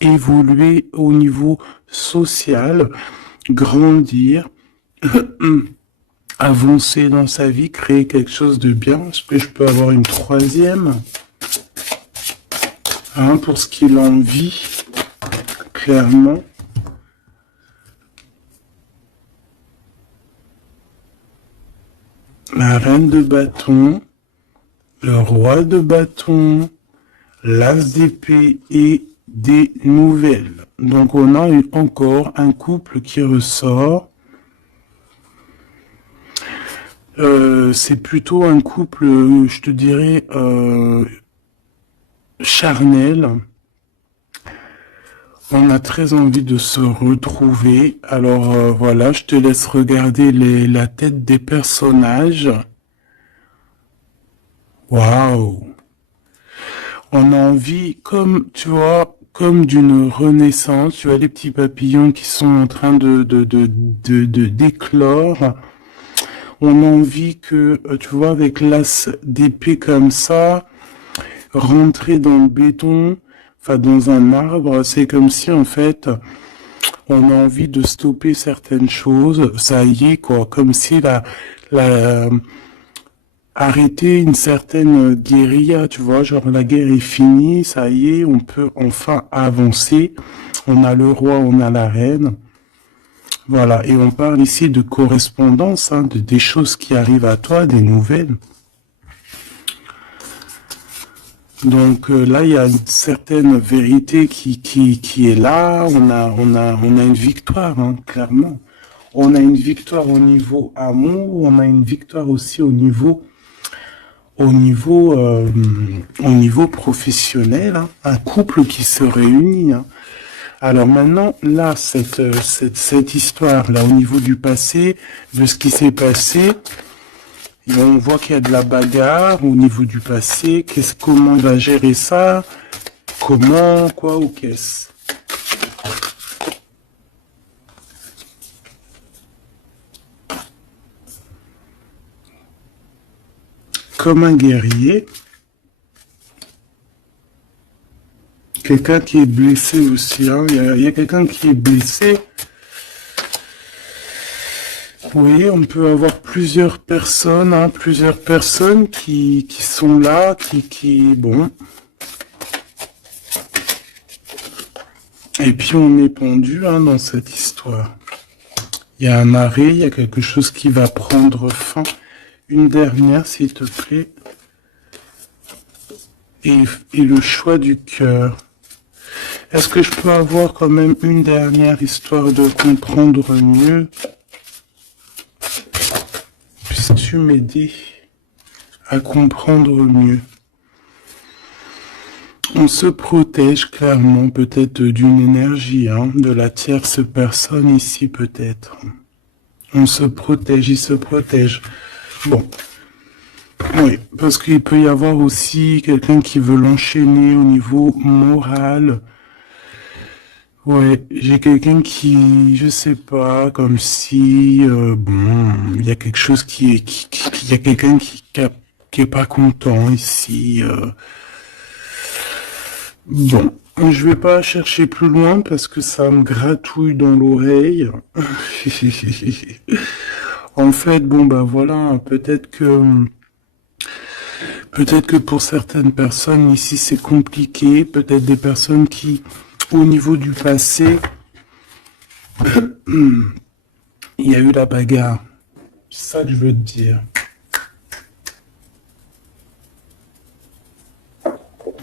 évoluer au niveau social, grandir, avancer dans sa vie, créer quelque chose de bien. Est-ce que je peux avoir une troisième, hein, pour ce qu'il en vit, clairement. La reine de bâton, le roi de bâton, l'as d'épée et des nouvelles. Donc on a encore un couple qui ressort. C'est plutôt un couple, je te dirais, charnel. On a très envie de se retrouver. Alors voilà, je te laisse regarder la tête des personnages. Waouh! On a envie, comme, tu vois, comme d'une renaissance. Tu vois les petits papillons qui sont en train de d'éclore. On a envie que, tu vois, avec l'as d'épée comme ça, rentrer dans le béton, enfin dans un arbre, c'est comme si en fait, on a envie de stopper certaines choses. Ça y est, quoi, comme si arrêter une certaine guérilla, tu vois, genre la guerre est finie, ça y est, on peut enfin avancer. On a le roi, on a la reine. Voilà, et on parle ici de correspondance, hein, des choses qui arrivent à toi, des nouvelles. Donc là, il y a une certaine vérité qui est là. On a une victoire, hein, clairement. On a une victoire au niveau amour, on a une victoire aussi au niveau professionnel, hein, un couple qui se réunit, hein. Alors maintenant, là, cette histoire-là, au niveau du passé, de ce qui s'est passé, on voit qu'il y a de la bagarre au niveau du passé. Comment on va gérer ça? Comment, quoi ou qu'est-ce? Comme un guerrier. Quelqu'un qui est blessé aussi, hein. Il y a quelqu'un qui est blessé. Oui, on peut avoir plusieurs personnes, hein, qui sont là, bon. Et puis on est pendu, hein, dans cette histoire. Il y a un arrêt, il y a quelque chose qui va prendre fin. Une dernière, s'il te plaît. Et le choix du cœur. Est-ce que je peux avoir quand même une dernière histoire de comprendre mieux? Puisses-tu m'aider à comprendre mieux? On se protège clairement peut-être d'une énergie, hein, de la tierce personne ici peut-être. On se protège, il se protège. Bon, oui, parce qu'il peut y avoir aussi quelqu'un qui veut l'enchaîner au niveau moral. Ouais, j'ai quelqu'un qui, je sais pas, comme si, bon, il y a quelque chose il y a quelqu'un qui est pas content ici. Bon, je vais pas chercher plus loin parce que ça me gratouille dans l'oreille. En fait, bon bah voilà, peut-être que pour certaines personnes ici c'est compliqué, peut-être des personnes qui, au niveau du passé, il y a eu la bagarre. C'est ça que je veux te dire.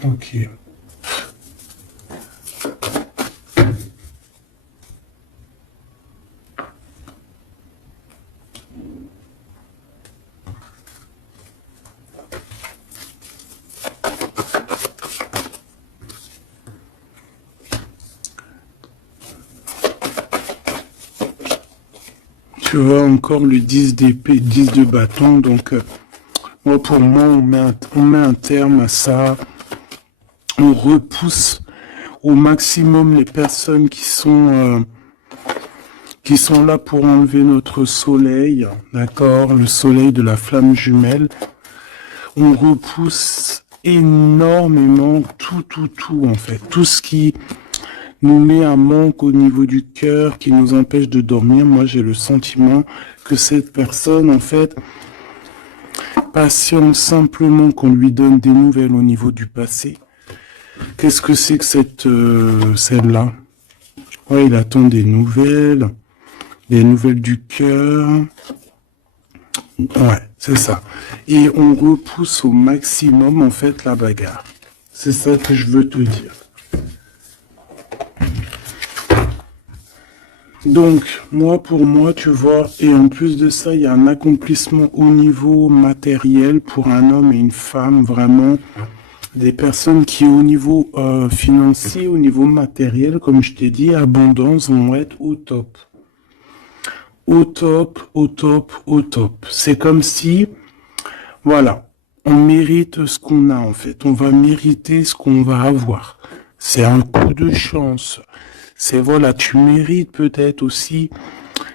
Ok. Tu vois encore le 10 d'épée, 10 de bâton, donc moi pour moi on met un terme à ça, on repousse au maximum les personnes qui sont là pour enlever notre soleil, d'accord, le soleil de la flamme jumelle. On repousse énormément tout en fait, tout ce qui nous met un manque au niveau du cœur, qui nous empêche de dormir. Moi j'ai le sentiment que cette personne en fait patiente simplement qu'on lui donne des nouvelles au niveau du passé. Qu'est-ce que c'est que celle-là? Ouais, il attend des nouvelles du cœur. Ouais, c'est ça. Et on repousse au maximum, en fait, la bagarre. C'est ça que je veux te dire. Donc, pour moi, tu vois, et en plus de ça, il y a un accomplissement au niveau matériel pour un homme et une femme, vraiment. Des personnes qui, au niveau financier, au niveau matériel, comme je t'ai dit, abondance, vont être au top. Au top, au top, au top. C'est comme si, voilà, on mérite ce qu'on a en fait. On va mériter ce qu'on va avoir. C'est un coup de chance. C'est voilà, tu mérites peut-être aussi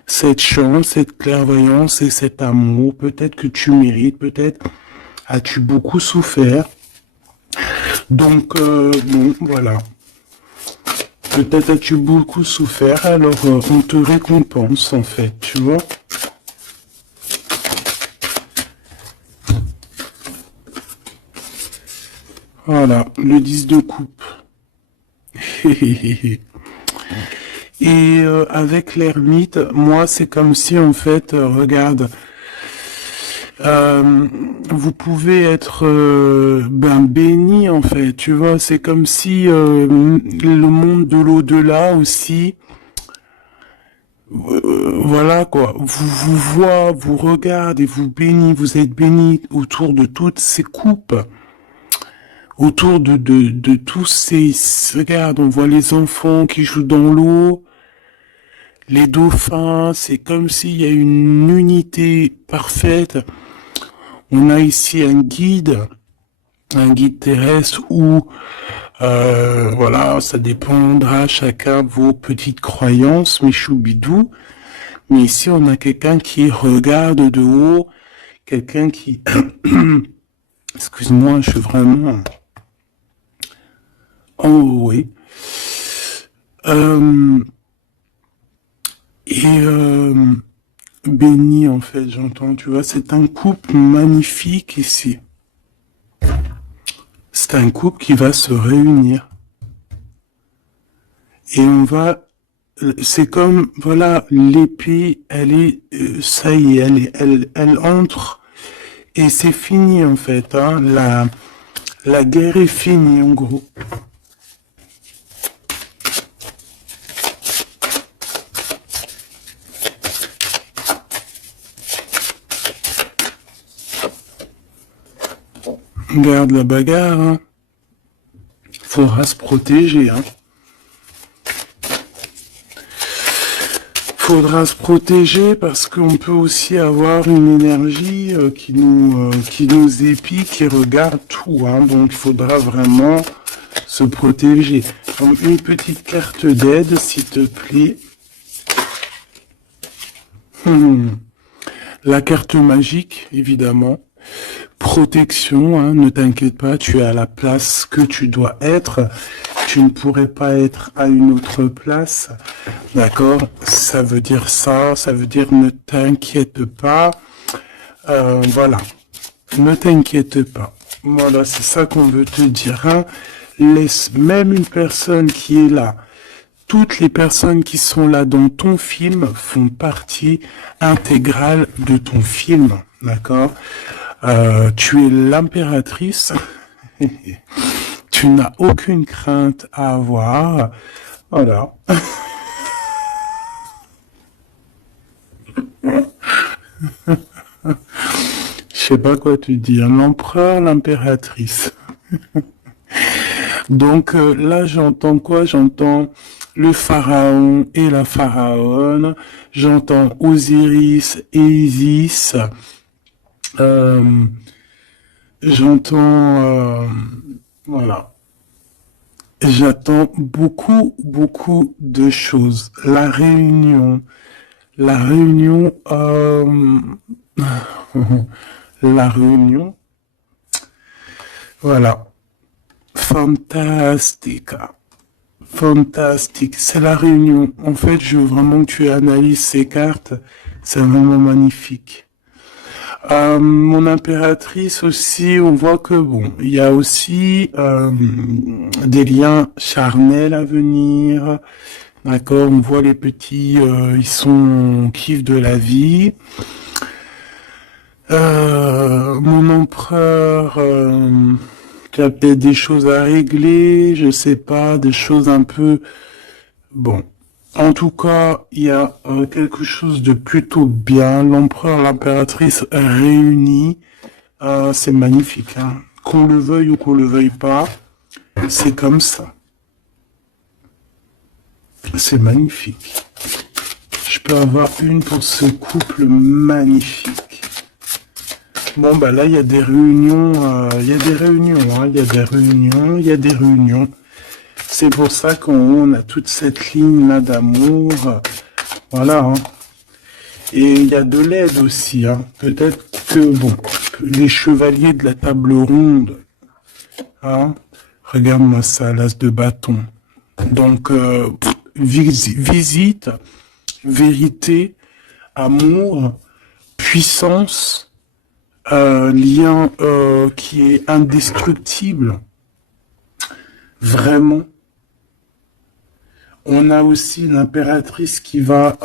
cette chance, cette clairvoyance et cet amour. Peut-être que tu mérites, peut-être as-tu beaucoup souffert. Donc, bon, voilà. Peut-être as-tu beaucoup souffert, alors on te récompense en fait, tu vois. Voilà, le 10 de coupe. Et avec l'ermite, moi c'est comme si en fait, regarde, vous pouvez être béni en fait, tu vois, c'est comme si le monde de l'au-delà aussi, voilà quoi, vous voit, vous regarde et vous bénit, vous êtes béni autour de toutes ces coupes, autour de tous ces, regarde, on voit les enfants qui jouent dans l'eau, les dauphins, c'est comme s'il y a une unité parfaite. On a ici un guide terrestre où, voilà, ça dépendra chacun de vos petites croyances, Michoubidou. Mais ici, on a quelqu'un qui regarde de haut, quelqu'un qui, excuse-moi, je suis vraiment en haut, oui. Et béni en fait, j'entends, tu vois, c'est un couple magnifique ici. C'est un couple qui va se réunir. Et on va, c'est comme, voilà, l'épée, elle est, ça y est, elle entre et c'est fini en fait, hein, la guerre est finie en gros. Regarde la bagarre, hein. Faudra se protéger, hein. Faudra se protéger parce qu'on peut aussi avoir une énergie qui nous épie, qui regarde tout, hein. Donc il faudra vraiment se protéger. Donc, une petite carte d'aide, s'il te plaît. La carte magique, évidemment. Protection, hein, ne t'inquiète pas, tu es à la place que tu dois être. Tu ne pourrais pas être à une autre place. D'accord? Ça veut dire ça, ça veut dire ne t'inquiète pas. Voilà. Ne t'inquiète pas. Voilà, c'est ça qu'on veut te dire, hein. Laisse même une personne qui est là. Toutes les personnes qui sont là dans ton film font partie intégrale de ton film, d'accord? Tu es l'impératrice. Tu n'as aucune crainte à avoir. Voilà. Je sais pas quoi te dire. L'empereur, l'impératrice. Donc là, j'entends quoi? J'entends le pharaon et la pharaone. J'entends Osiris et Isis. J'entends... voilà. J'attends beaucoup, beaucoup de choses. La réunion. La réunion... la réunion. Voilà. Fantastica. Fantastique. C'est la réunion. En fait, je veux vraiment que tu analyses ces cartes. C'est vraiment magnifique. Mon impératrice aussi, on voit que bon, il y a aussi des liens charnels à venir. D'accord, on voit les petits, ils sont kiff de la vie. Mon empereur, tu as peut-être des choses à régler, je sais pas, des choses un peu... Bon, en tout cas, il y a quelque chose de plutôt bien. L'empereur, l'impératrice réunis, c'est magnifique, hein. Qu'on le veuille ou qu'on le veuille pas, c'est comme ça. C'est magnifique. Je peux avoir une pour ce couple magnifique. Bon, bah là, il y a des réunions, hein, il y a des réunions. C'est pour ça qu'on a toute cette ligne-là d'amour. Voilà, hein. Et il y a de l'aide aussi, hein. Peut-être que, bon, les chevaliers de la table ronde, hein. Regarde-moi ça, l'as de bâton. Donc, visite, vérité, amour, puissance, lien qui est indestructible. Vraiment. On a aussi l'impératrice qui va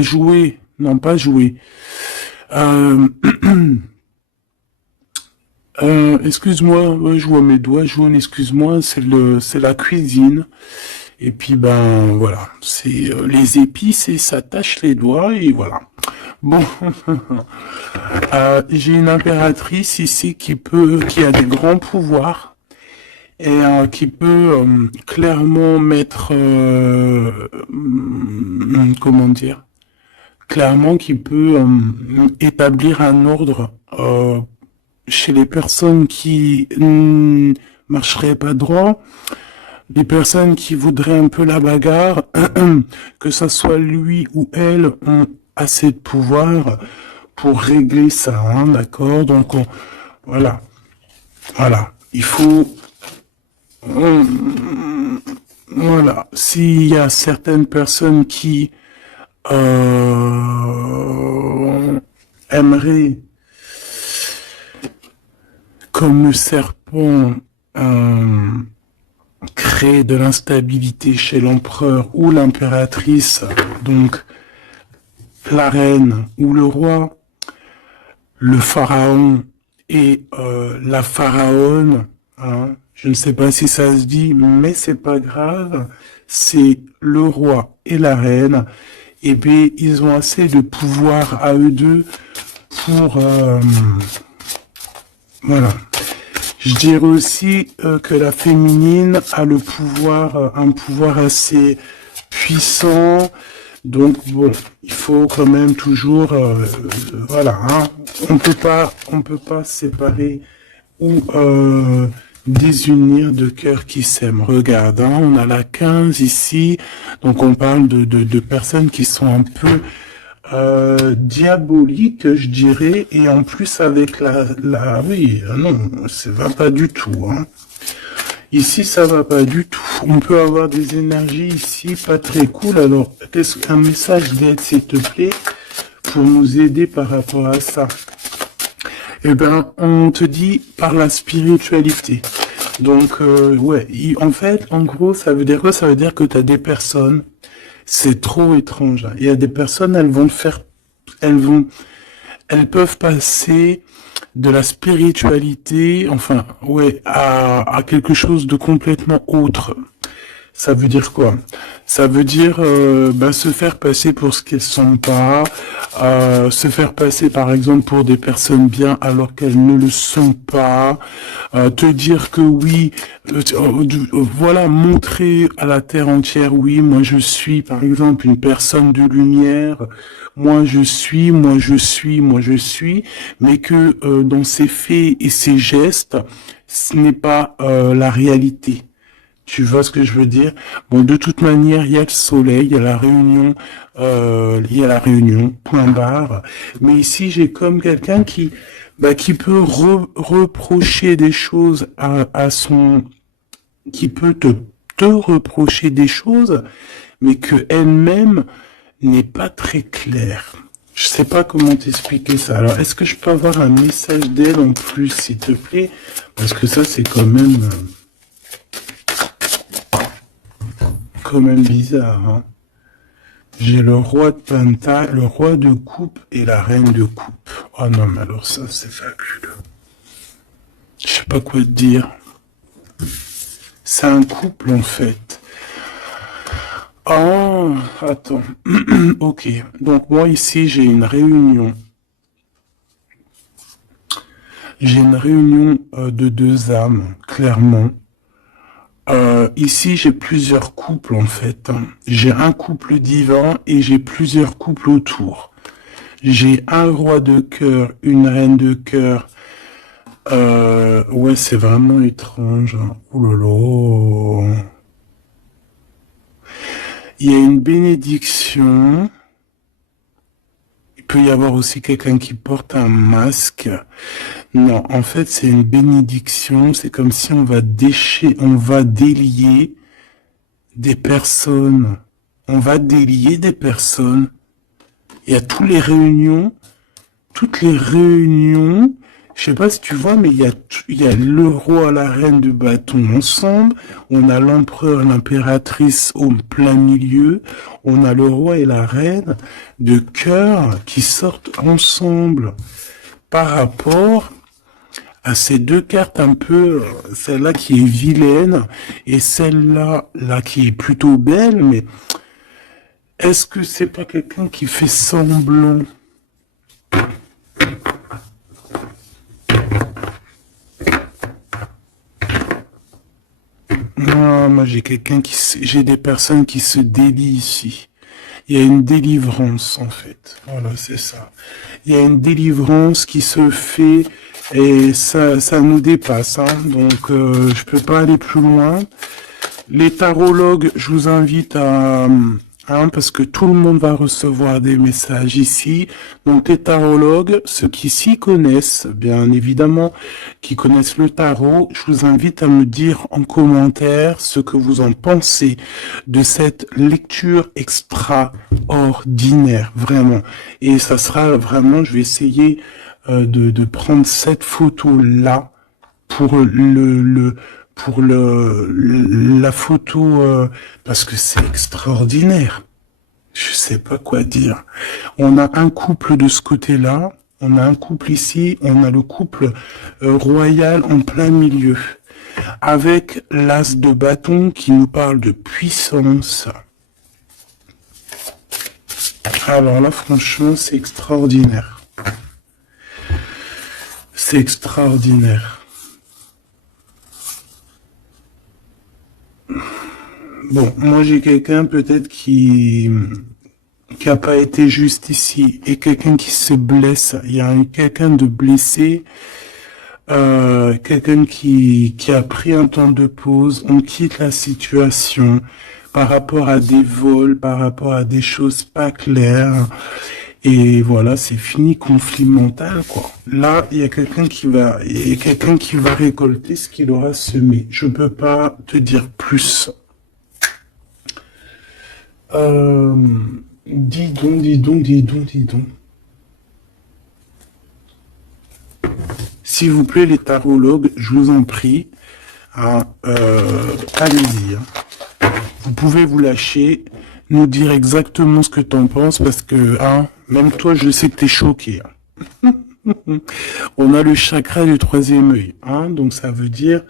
jouer, non pas jouer. Excuse-moi, ouais, je vois mes doigts jaunes, excuse-moi, c'est la cuisine. Et puis ben voilà, c'est les épices et ça tâche les doigts et voilà. Bon, j'ai une impératrice ici qui a des grands pouvoirs et qui peut clairement mettre, comment dire, clairement qui peut établir un ordre chez les personnes qui marcheraient pas droit. Les personnes qui voudraient un peu la bagarre, que ça soit lui ou elle, ont assez de pouvoir pour régler ça, hein, d'accord? Donc, voilà. Voilà. Il faut... voilà. S'il y a certaines personnes qui aimeraient, comme le serpent, créer de l'instabilité chez l'empereur ou l'impératrice, donc la reine ou le roi, le pharaon et la pharaone, hein, je ne sais pas si ça se dit, mais c'est pas grave, c'est le roi et la reine, et bien ils ont assez de pouvoir à eux deux pour voilà. Je dirais aussi que la féminine a le pouvoir, un pouvoir assez puissant. Donc bon, il faut quand même toujours, voilà, hein, on peut pas séparer ou désunir deux cœurs qui s'aiment. Regarde, hein, on a la 15 ici, donc on parle de personnes qui sont un peu diaboliques, je dirais, et en plus avec oui, non, ça va pas du tout, hein. Ici, ça va pas du tout. On peut avoir des énergies ici pas très cool. Alors, qu'est-ce qu'un message d'aide, s'il te plaît, pour nous aider par rapport à ça? Eh ben, on te dit par la spiritualité. Donc, ouais, en fait, en gros, ça veut dire quoi? Ça veut dire que tu as des personnes, c'est trop étrange, hein. Il y a des personnes, elles vont, elles peuvent passer de la spiritualité, enfin, ouais, à quelque chose de complètement autre. Ça veut dire quoi? Ça veut dire se faire passer pour ce qu'elles sont pas, se faire passer par exemple pour des personnes bien alors qu'elles ne le sont pas, te dire que oui, voilà, montrer à la terre entière, oui, moi je suis par exemple une personne de lumière, moi je suis, moi je suis, moi je suis, mais que dans ses faits et ses gestes, ce n'est pas la réalité. Tu vois ce que je veux dire? Bon, de toute manière, il y a le soleil, il y a la réunion, point barre. Mais ici, j'ai comme quelqu'un qui peut reprocher des choses qui peut te reprocher des choses, mais que elle-même n'est pas très claire. Je sais pas comment t'expliquer ça. Alors, est-ce que je peux avoir un message d'elle en plus, s'il te plaît? Parce que ça, c'est quand même bizarre, hein. J'ai le roi de pentacle, le roi de coupe et la reine de coupe. Oh non, mais alors ça, c'est fabuleux. Je sais pas quoi te dire. C'est un couple, en fait. Oh, attends. Ok. Donc, moi, ici, j'ai une réunion. J'ai une réunion de deux âmes, clairement. Ici, j'ai plusieurs couples en fait, hein. J'ai un couple divin et j'ai plusieurs couples autour. J'ai un roi de cœur, une reine de cœur. Ouais, c'est vraiment étrange, hein. Ouh là là. Il y a une bénédiction. Il peut y avoir aussi quelqu'un qui porte un masque. Non, en fait, c'est une bénédiction. C'est comme si on va délier des personnes. On va délier des personnes. Il y a toutes les réunions. Je sais pas si tu vois, mais il y a le roi, la reine de bâton ensemble. On a l'empereur, l'impératrice au plein milieu. On a le roi et la reine de cœur qui sortent ensemble par rapport à ces deux cartes un peu, celle-là qui est vilaine et celle-là qui est plutôt belle, mais est-ce que c'est pas quelqu'un qui fait semblant? Non, moi j'ai des personnes qui se délient ici. Il y a une délivrance en fait. Voilà, c'est ça. Il y a une délivrance qui se fait et ça nous dépasse, hein. Donc je peux pas aller plus loin. Les tarologues, je vous invite parce que tout le monde va recevoir des messages ici. Donc les tarologues, ceux qui s'y connaissent, bien évidemment, qui connaissent le tarot, je vous invite à me dire en commentaire ce que vous en pensez de cette lecture extraordinaire, vraiment. Et ça sera vraiment, je vais essayer de prendre cette photo-là pour la photo parce que c'est extraordinaire. Je sais pas quoi dire. On a un couple de ce côté-là, on a un couple ici, on a le couple royal en plein milieu, avec l'as de bâton qui nous parle de puissance. Alors là, franchement, c'est extraordinaire. C'est extraordinaire. Bon, moi j'ai quelqu'un peut-être qui a pas été juste ici et quelqu'un qui se blesse. Il y a quelqu'un de blessé, quelqu'un qui a pris un temps de pause. On quitte la situation par rapport à des vols, par rapport à des choses pas claires. Et voilà, c'est fini, conflit mental, quoi. Là, il y a quelqu'un qui va récolter ce qu'il aura semé. Je peux pas te dire plus. Euh, dis donc, dis donc, dis donc, dis donc. S'il vous plaît, les tarologues, je vous en prie, hein, allez-y. Hein. Vous pouvez vous lâcher, nous dire exactement ce que t'en penses, parce que, hein, même toi, je sais que t'es choqué. Hein. On a le chakra du troisième œil, hein, donc ça veut dire,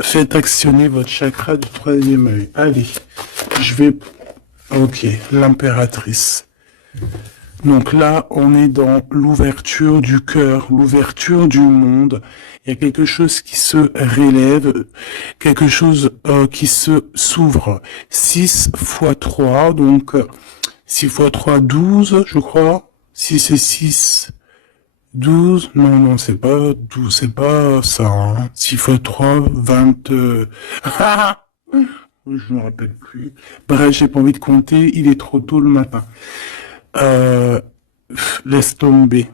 faites actionner votre chakra du troisième œil. Allez, je vais... Ok, l'impératrice. Donc là, on est dans l'ouverture du cœur, l'ouverture du monde. Il y a quelque chose qui se relève, quelque chose qui s'ouvre. 6 fois 3, donc 6 fois 3, 12, je crois. 6 et 6, 12. Non, non, c'est pas 12, c'est pas ça. Hein. 6 fois 3, 20... Je me rappelle plus. Bref, j'ai pas envie de compter, il est trop tôt le matin. Euh, laisse tomber.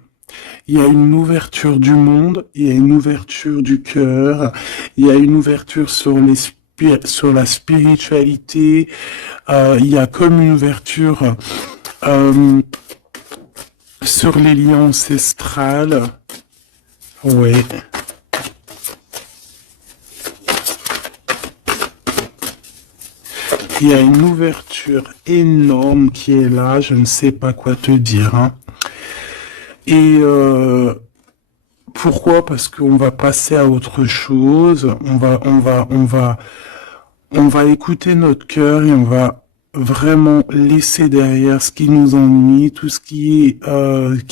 Il y a une ouverture du monde, il y a une ouverture du cœur, il y a une ouverture sur sur la spiritualité, il y a comme une ouverture sur les liens ancestrales. Ouais. Il y a une ouverture énorme qui est là, je ne sais pas quoi te dire. Hein. Et pourquoi? Parce qu'on va passer à autre chose. On va écouter notre cœur et on va vraiment laisser derrière ce qui nous ennuie, tout ce qui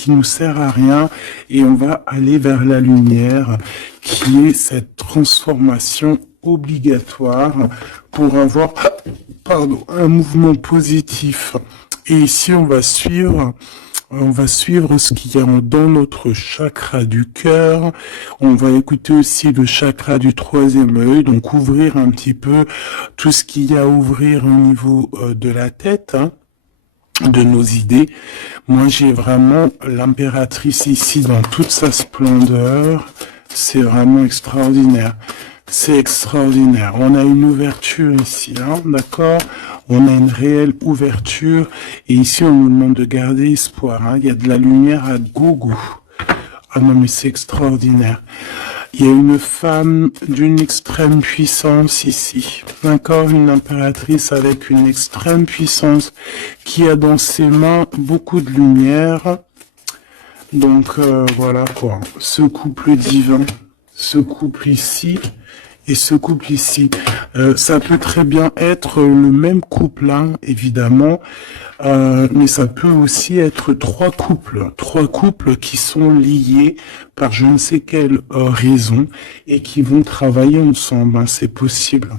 nous sert à rien, et on va aller vers la lumière, qui est cette transformation obligatoire pour avoir, pardon, un mouvement positif. Et ici, on va suivre ce qu'il y a dans notre chakra du cœur. On va écouter aussi le chakra du troisième œil, donc ouvrir un petit peu tout ce qu'il y a à ouvrir au niveau de la tête, hein, de nos idées. Moi, j'ai vraiment l'impératrice ici dans toute sa splendeur. C'est vraiment extraordinaire. C'est extraordinaire. On a une ouverture ici, hein, d'accord? On a une réelle ouverture. Et ici, on nous demande de garder espoir. Hein. Il y a de la lumière à gogo. Ah non, mais c'est extraordinaire. Il y a une femme d'une extrême puissance ici. D'accord? Une impératrice avec une extrême puissance qui a dans ses mains beaucoup de lumière. Donc, voilà quoi. Ce couple divin, ce couple ici... Et ce couple ici, ça peut très bien être le même couple, hein, évidemment, mais ça peut aussi être trois couples qui sont liés par je ne sais quelle raison et qui vont travailler ensemble, hein, c'est possible.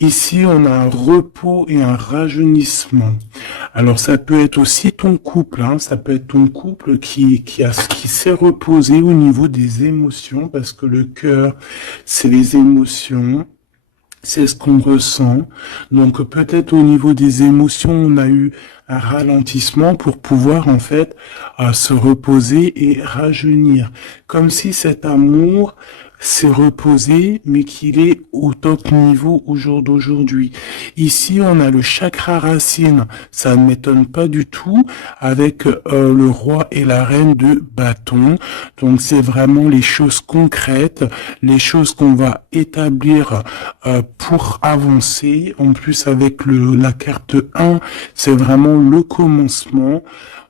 Ici, on a un repos et un rajeunissement. Alors, ça peut être aussi ton couple, hein, ça peut être ton couple qui s'est reposé au niveau des émotions, parce que le cœur, c'est les émotions, c'est ce qu'on ressent. Donc, peut-être au niveau des émotions, on a eu un ralentissement pour pouvoir, en fait, se reposer et rajeunir. Comme si cet amour s'est reposé, mais qu'il est au top niveau au jour d'aujourd'hui. Ici, on a le chakra racine, ça ne m'étonne pas du tout, avec le roi et la reine de bâton. Donc, c'est vraiment les choses concrètes, les choses qu'on va établir pour avancer. En plus, avec la carte 1, c'est vraiment le commencement.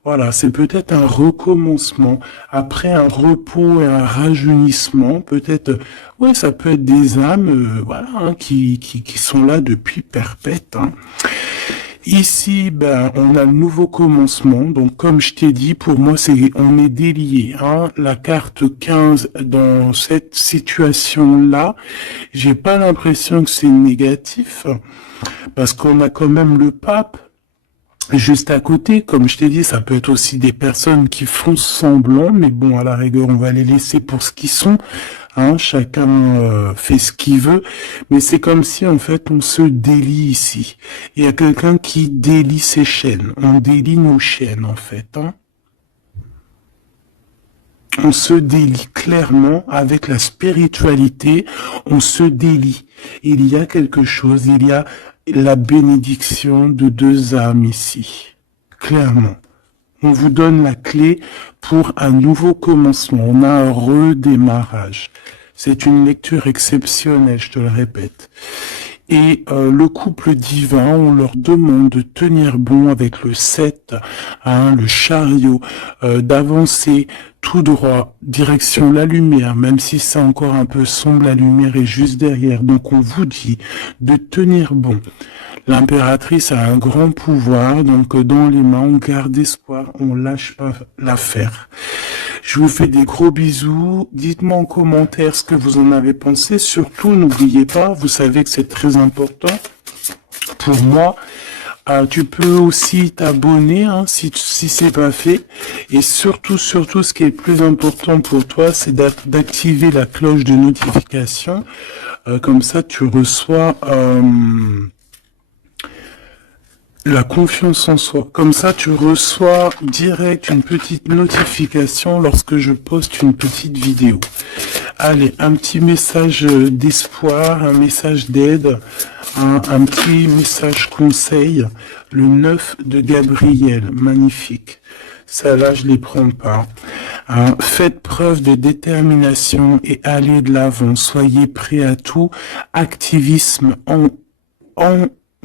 Voilà, c'est peut-être un recommencement. Après un repos et un rajeunissement, peut-être, ouais, ça peut être des âmes, voilà, hein, qui sont là depuis perpète. Hein. Ici, ben, on a le nouveau commencement. Donc, comme je t'ai dit, pour moi, on est délié. Hein. La carte 15 dans cette situation-là, j'ai pas l'impression que c'est négatif, parce qu'on a quand même le pape juste à côté. Comme je t'ai dit, ça peut être aussi des personnes qui font semblant, mais bon, à la rigueur, on va les laisser pour ce qu'ils sont. Hein, chacun fait ce qu'il veut, mais c'est comme si en fait on se délie ici. Il y a quelqu'un qui délie ses chaînes. On délie nos chaînes en fait. Hein. On se délie clairement avec la spiritualité. On se délie. Il y a quelque chose. Il y a la bénédiction de deux âmes ici. Clairement. On vous donne la clé pour un nouveau commencement. On a un redémarrage. C'est une lecture exceptionnelle, je te le répète. Et le couple divin, on leur demande de tenir bon avec le 7, hein, le chariot, d'avancer tout droit, direction la lumière, même si c'est encore un peu sombre, la lumière est juste derrière. Donc on vous dit de tenir bon. L'impératrice a un grand pouvoir, donc dans les mains, on garde espoir, on lâche pas l'affaire. Je vous fais des gros bisous. Dites-moi en commentaire ce que vous en avez pensé. Surtout, n'oubliez pas, vous savez que c'est très important pour moi. Tu peux aussi t'abonner hein, si c'est pas fait. Et surtout, ce qui est le plus important pour toi, c'est d'activer la cloche de notification. Comme ça, tu reçois... la confiance en soi. Comme ça, tu reçois direct une petite notification lorsque je poste une petite vidéo. Allez, un petit message d'espoir, un message d'aide, un petit message conseil. Le 9 de Gabriel, magnifique. Ça là, je les prends pas. Faites preuve de détermination et allez de l'avant. Soyez prêts à tout. Activisme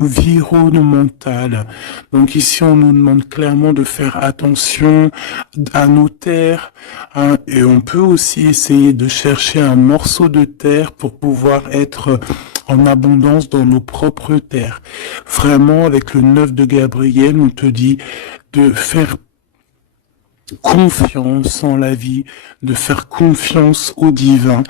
environnementale. Donc ici, on nous demande clairement de faire attention à nos terres hein, et on peut aussi essayer de chercher un morceau de terre pour pouvoir être en abondance dans nos propres terres. Vraiment, avec le 9 de Gabriel, on te dit de faire confiance en la vie, de faire confiance au divin,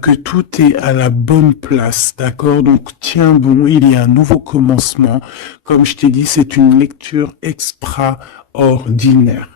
que tout est à la bonne place, d'accord? Donc tiens bon, il y a un nouveau commencement. Comme je t'ai dit, c'est une lecture extraordinaire.